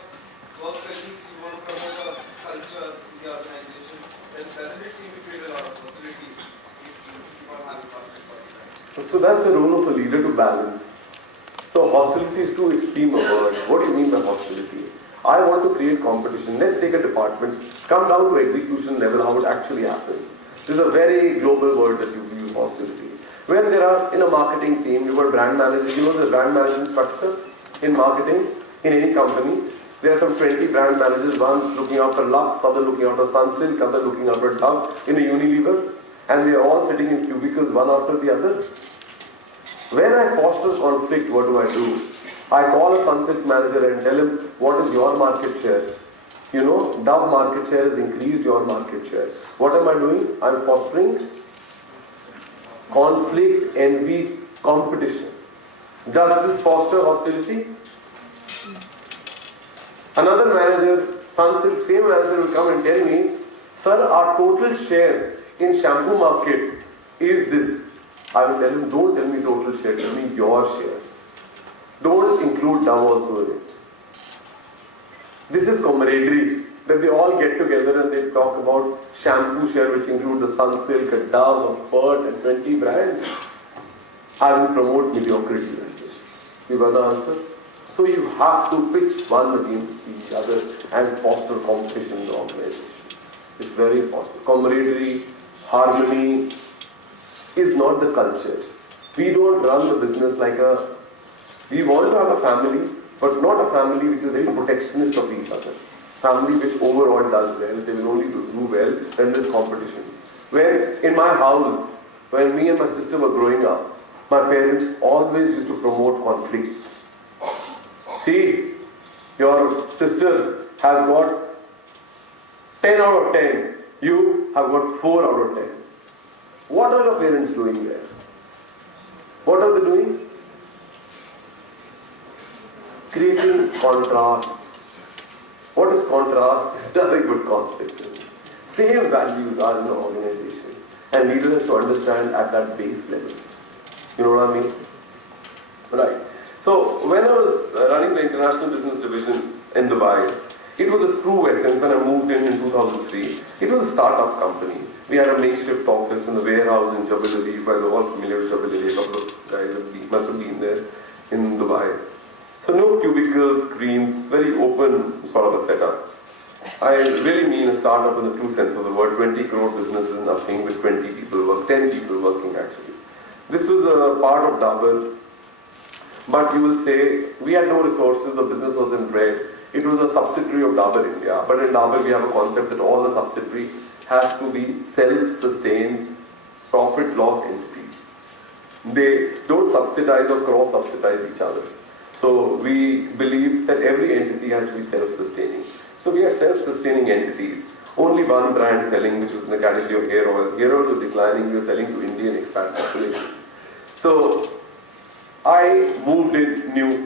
work colleagues who want to promote a culture in the organization, then doesn't it seem to create a lot of hostility if you keep on having conflicts all the time? So that's the role of a leader to balance. So hostility is too extreme a word. What do you mean by hostility? I want to create competition. Let's take a department, come down to execution level, how it actually happens. This is a very global word that you use, hostility. When there are, in a marketing team, you've got brand managers, you know the brand management structure in marketing, in any company. There are some 20 brand managers, one looking after Lux, other looking after Sunsilk, other looking after Dove in a Unilever, and they are all sitting in cubicles one after the other. When I foster conflict, what do? I call a Sunsilk manager and tell him, what is your market share? You know, Dove market share has increased your market share. What am I doing? I'm fostering conflict, envy, competition. Does this foster hostility? Another manager, Sunsilk, same manager will come and tell me, sir, our total share in shampoo market is this. I will tell him, don't tell me total share, tell me your share. Don't include Dove also in it. This is camaraderie, that they all get together and they talk about shampoo share, which include the Sunsilk, a Dove, a Pert, and 20 brands. I will promote mediocrity like this. You got the answer? So you have to pitch one against each other and foster competition in the organization. It's very important. Camaraderie, harmony is not the culture. We don't run the business like a... We want to have a family, but not a family which is very protectionist of each other. Family which overall does well, they will only do well when there's competition. When in my house, when me and my sister were growing up, my parents always used to promote conflict. See, your sister has got 10 out of 10. You have got 4 out of 10. What are your parents doing there? What are they doing? Creating contrast. What is contrast? It's nothing but conflict. Same values are in the organization. And leaders have to understand at that base level. You know what I mean? Right. So when I was running the international business division in Dubai, it was a true essence when I moved in 2003. It was a startup company. We had a makeshift office in the warehouse in Jubilee. You guys are all familiar with Jubilee. A couple of guys must have been there in Dubai. So no cubicles, screens, very open sort of a setup. I really mean a startup in the true sense of the word. 20 crore business is nothing with 20 people work, 10 people working actually. This was a part of Dabur, but you will say we had no resources, the business wasn't red. It was a subsidiary of Dabur India, but in Dabur we have a concept that all the subsidiary has to be self-sustained profit-loss entities. They don't subsidize or cross-subsidize each other. So we believe that every entity has to be self-sustaining. So we are self-sustaining entities. Only one brand selling, which is in the category of hair oils. Hair oils are declining, we are selling to Indian expat population. So I moved in new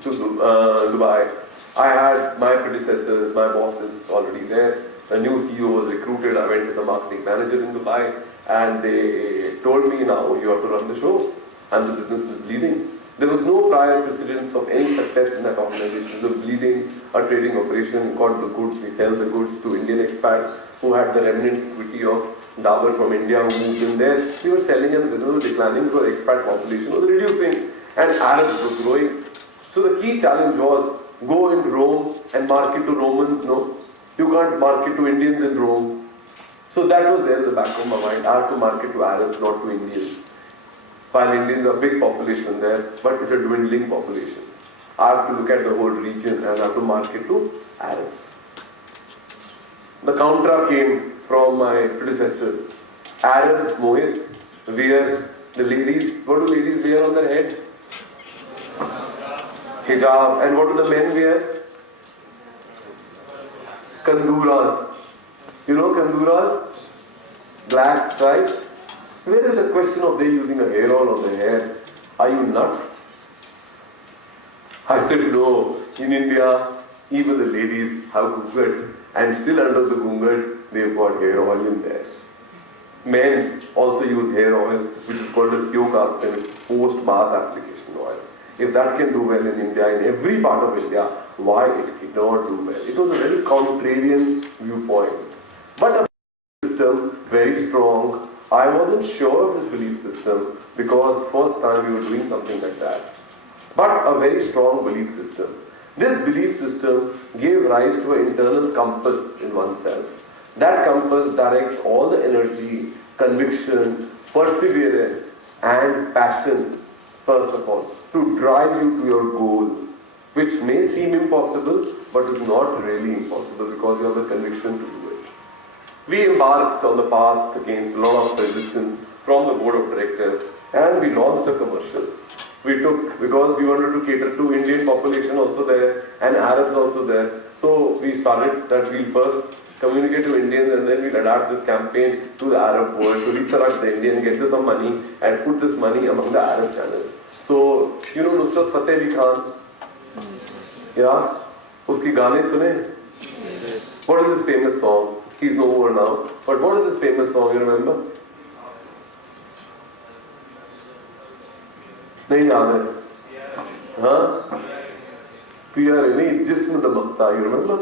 to Dubai. I had my predecessors, my bosses already there. A new CEO was recruited. I went to the marketing manager in Dubai and they told me, now you have to run the show and the business is bleeding. There was no prior precedence of any success in that organization. It was bleeding, a trading operation, got the goods, we sell the goods to Indian expats who had the remnant equity of Dabur from India who moved in there. We were selling and the business was declining because the expat population was reducing and Arabs were growing. So the key challenge was go in Rome and market to Romans, no. You can't market to Indians in Rome. So that was there in the back of my mind. I have to market to Arabs, not to Indians. While Indians are a big population there, but it's a dwindling population. I have to look at the whole region and I have to market to Arabs. The counter came from my predecessors. Arabs, Mohit, wear the ladies, what do ladies wear on their head? Hijab. And what do the men wear? Kanduras. You know kanduras? Black, right? Where is the question of they using a hair oil on their hair? Are you nuts? I said, no, in India, even the ladies have gungat, and still under the gungat, they've got hair oil in there. Men also use hair oil, which is called a Kyoka, and it's post-bath application oil. If that can do well in India, in every part of India, why it cannot do well? It was a very contrarian viewpoint. But a system, very strong. I wasn't sure of this belief system because first time we were doing something like that. But a very strong belief system. This belief system gave rise to an internal compass in oneself. That compass directs all the energy, conviction, perseverance, and passion, first of all, to drive you to your goal, which may seem impossible, but is not really impossible because you have the conviction to do it. We embarked on the path against a lot of resistance from the board of directors, and we launched a commercial. We took, because we wanted to cater to Indian population also there, and Arabs also there, so we started that we'll first communicate to Indians and then we'll adapt this campaign to the Arab world. So we select the Indian, get them some money and put this money among the Arab channel. So, you know Nusrat Fateh Ali Khan? Yeah? Uski gaane sune? What is his famous song? He's no more now. But what is his famous song, you remember? नहीं याद है हाँ पियर नहीं जिस्म दमकता you remember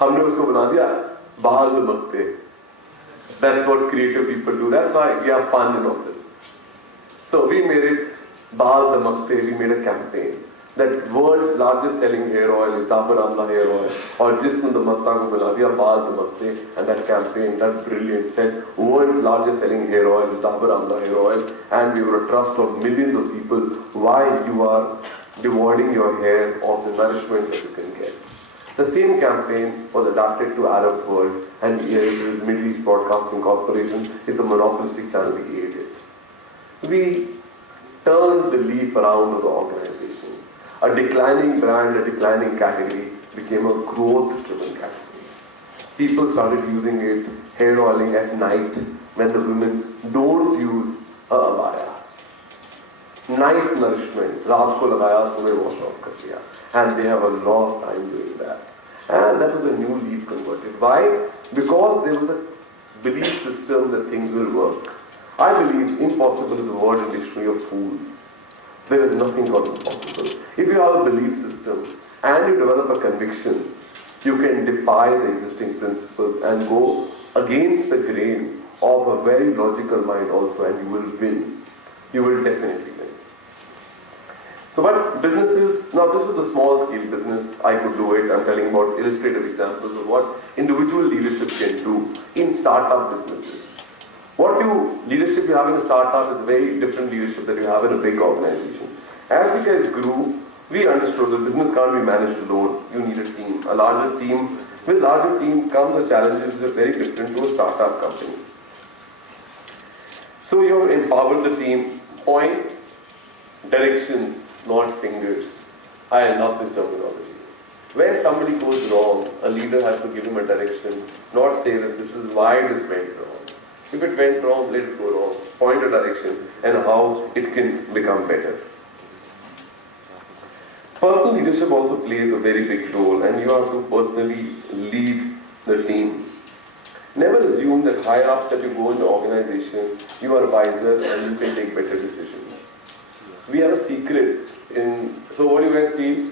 हमने उसको बना दिया बाल दमकते that's what creative people do, that's why we have fun in office. So we made it baal damakte, we made a campaign that world's largest selling hair oil is Dabur Amla hair oil or Jism Damakta ko bana diya baal damakte, and that campaign, that brilliant, said world's largest selling hair oil is Dabur Amla hair oil, and we were a trust of millions of people. Why you are devoiding your hair of the nourishment that you can get? The same campaign was adapted to Arab world, and it is Middle East Broadcasting Corporation. It's a monopolistic channel, we created. We turned the leaf around of the organization. A declining brand, a declining category became a growth-driven category. People started using it, hair oiling at night when the women don't use a abaya. Night nourishment, raat ko lagaya, subah wash off kar diya. And they have a long time doing that. And that was a new leaf converted. Why? Because there was a belief system that things will work. I believe impossible is a word in the dictionary of fools. There is nothing called impossible. If you have a belief system and you develop a conviction, you can defy the existing principles and go against the grain of a very logical mind also, and you will win. You will definitely win. So what businesses, now this was a small scale business, I could do it. I'm telling about illustrative examples of what individual leadership can do in startup businesses. What leadership you have in a startup is very different leadership that you have in a big organization. As we guys grew, we understood that business can't be managed alone. You need a team. A larger team. With larger team come the challenges which are very different to a startup company. So you have empowered the team. Point, directions, not fingers. I love this terminology. When somebody goes wrong, a leader has to give him a direction, not say that this is why this went wrong. If it went wrong, let it go wrong. Point a direction and how it can become better. Personal leadership also plays a very big role, and you have to personally lead the team. Never assume that higher up that you go in the organization, you are wiser and you can take better decisions. We have a secret in, so what do you guys feel?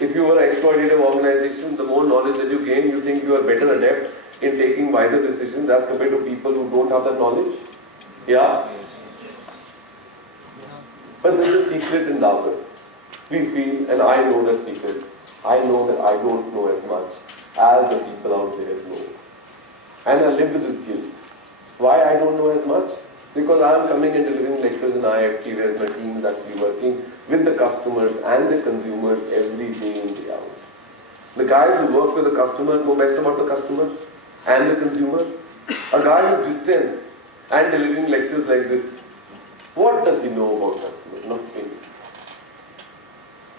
If you are an exploitative organization, the more knowledge that you gain, you think you are better adept in taking wiser decisions as compared to people who don't have that knowledge? Yeah? But this is a secret in Dabur. We feel, and I know that secret, I know that I don't know as much as the people out there know. And I live with this guilt. Why I don't know as much? Because I am coming and delivering lectures in IIFT, whereas my team is actually working with the customers and the consumers every day in, day out. The guys who work with the customer know best about the customer and the consumer. A guy who's distance and delivering lectures like this, what does he know about customers? Nothing.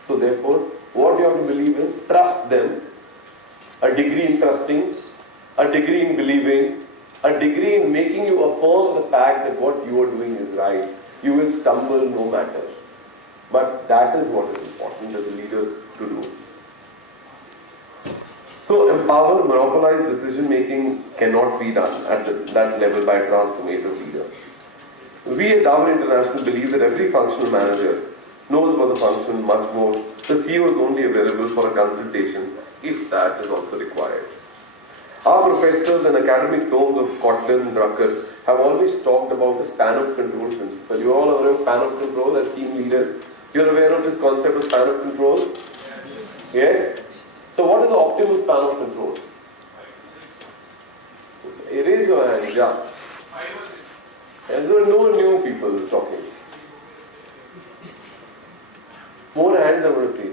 So therefore, what you have to believe in? Trust them. A degree in trusting, a degree in believing, a degree in making you affirm the fact that what you are doing is right. You will stumble no matter. But that is what is important as a leader to do. So empower, monopolized decision making cannot be done at that level by a transformative leader. We at Dabur International believe that every functional manager knows about the function much more. The CEO is only available for a consultation if that is also required. Our professors and academic tomes of Kotler and Drucker have always talked about the span of control principle. You all aware of span of control as team leaders? You're aware of this concept of span of control? Yes? So what is the optimal span of control? Raise your hand, yeah. And there are no new people talking. More hands I want to see.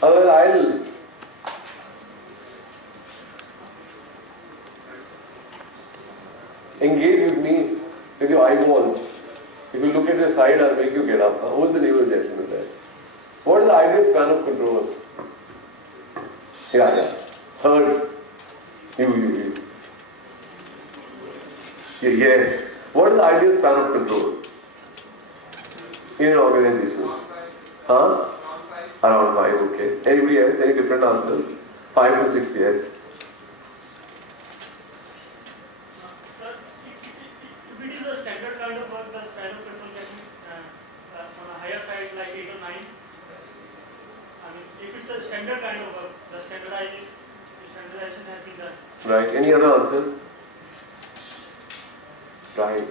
Otherwise I'll... Engage with me with your eyeballs. If you look at your side, I'll make you get up. Who's the neighbor gentleman there? What is the ideal span of control? Yeah. Heard. You. Yes. What is the ideal span of control in an organization? Huh? Around 5, okay. Anybody else? Any different answers? 5 to 6, yes. Sir, if it is a standard kind of work, the span of control can be on a higher side, like 8 or 9. I mean, if it's a standard kind of work, the standardization has been done. Right. Any other answers? Right.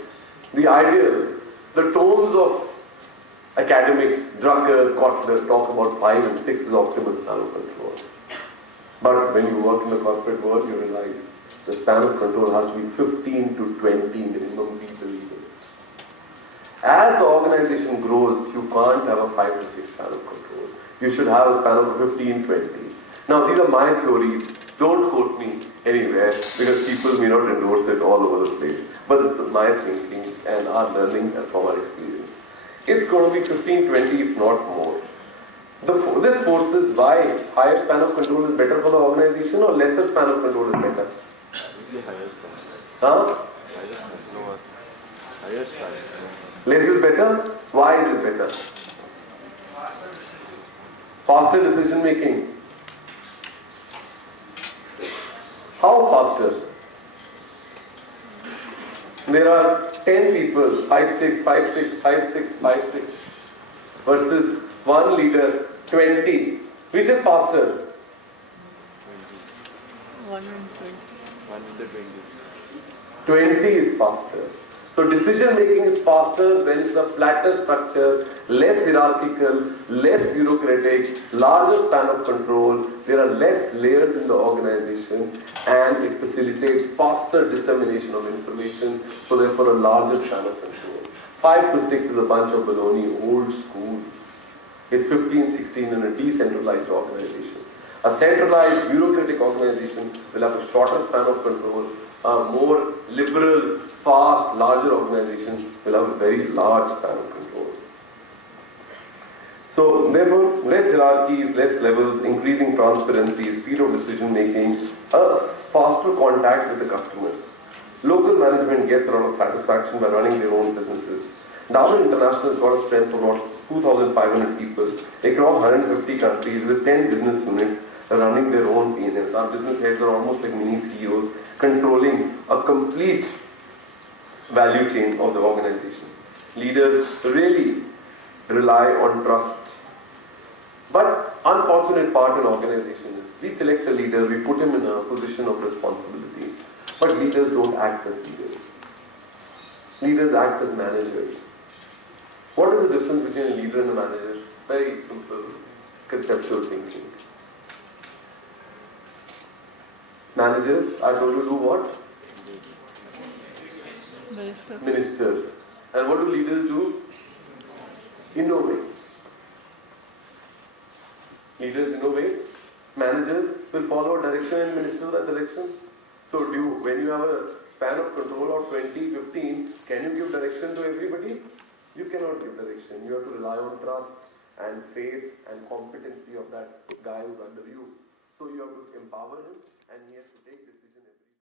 The ideal, the tomes of academics, Drucker, Kotler talk about 5 and 6 is optimal span of control. But when you work in the corporate world, you realize the span of control has to be 15 to 20 minimum people even. As the organization grows, you can't have a 5 to 6 span of control. You should have a span of 15, 20. Now these are my theories. Don't quote me anywhere because people may not endorse it all over the place. But this is my thinking and our learning and from our experience. It's going to be 15, 20 if not more. This forces why higher span of control is better for the organization or lesser span of control is better? Huh? Less is better? Why is it better? Faster decision making. How faster? There are 10 people, 5, 6, 5, 6, 5, 6, 5, 6 versus one leader, 20. Which is faster? 20 is faster. So decision making is faster when it's a flatter structure, less hierarchical, less bureaucratic, larger span of control, there are less layers in the organization and it facilitates faster dissemination of information, so therefore a larger span of control. 5 to 6 is a bunch of baloney, old school. It's 15, 16 in a decentralized organization. A centralized bureaucratic organization will have a shorter span of control. A more liberal, fast, larger organization will have a very large span of control. So therefore, less hierarchies, less levels, increasing transparency, speed of decision making, a faster contact with the customers. Local management gets a lot of satisfaction by running their own businesses. Dabur International has got a strength of about 2,500 people across 150 countries with 10 business units running their own P&Ls. Our business heads are almost like mini CEOs controlling a complete value chain of the organization. Leaders really rely on trust. But unfortunate part in organization is we select a leader, we put him in a position of responsibility. But leaders don't act as leaders. Leaders act as managers. What is the difference between a leader and a manager? Very simple, conceptual thinking. Managers are told to do what? Minister. And what do leaders do? Innovate. Leaders innovate. Managers will follow a direction and minister that direction. So when you have a span of control of 20, 15, can you give direction to everybody? You cannot give direction. You have to rely on trust and faith and competency of that guy who's under you. So you have to empower him and he has to take decisions.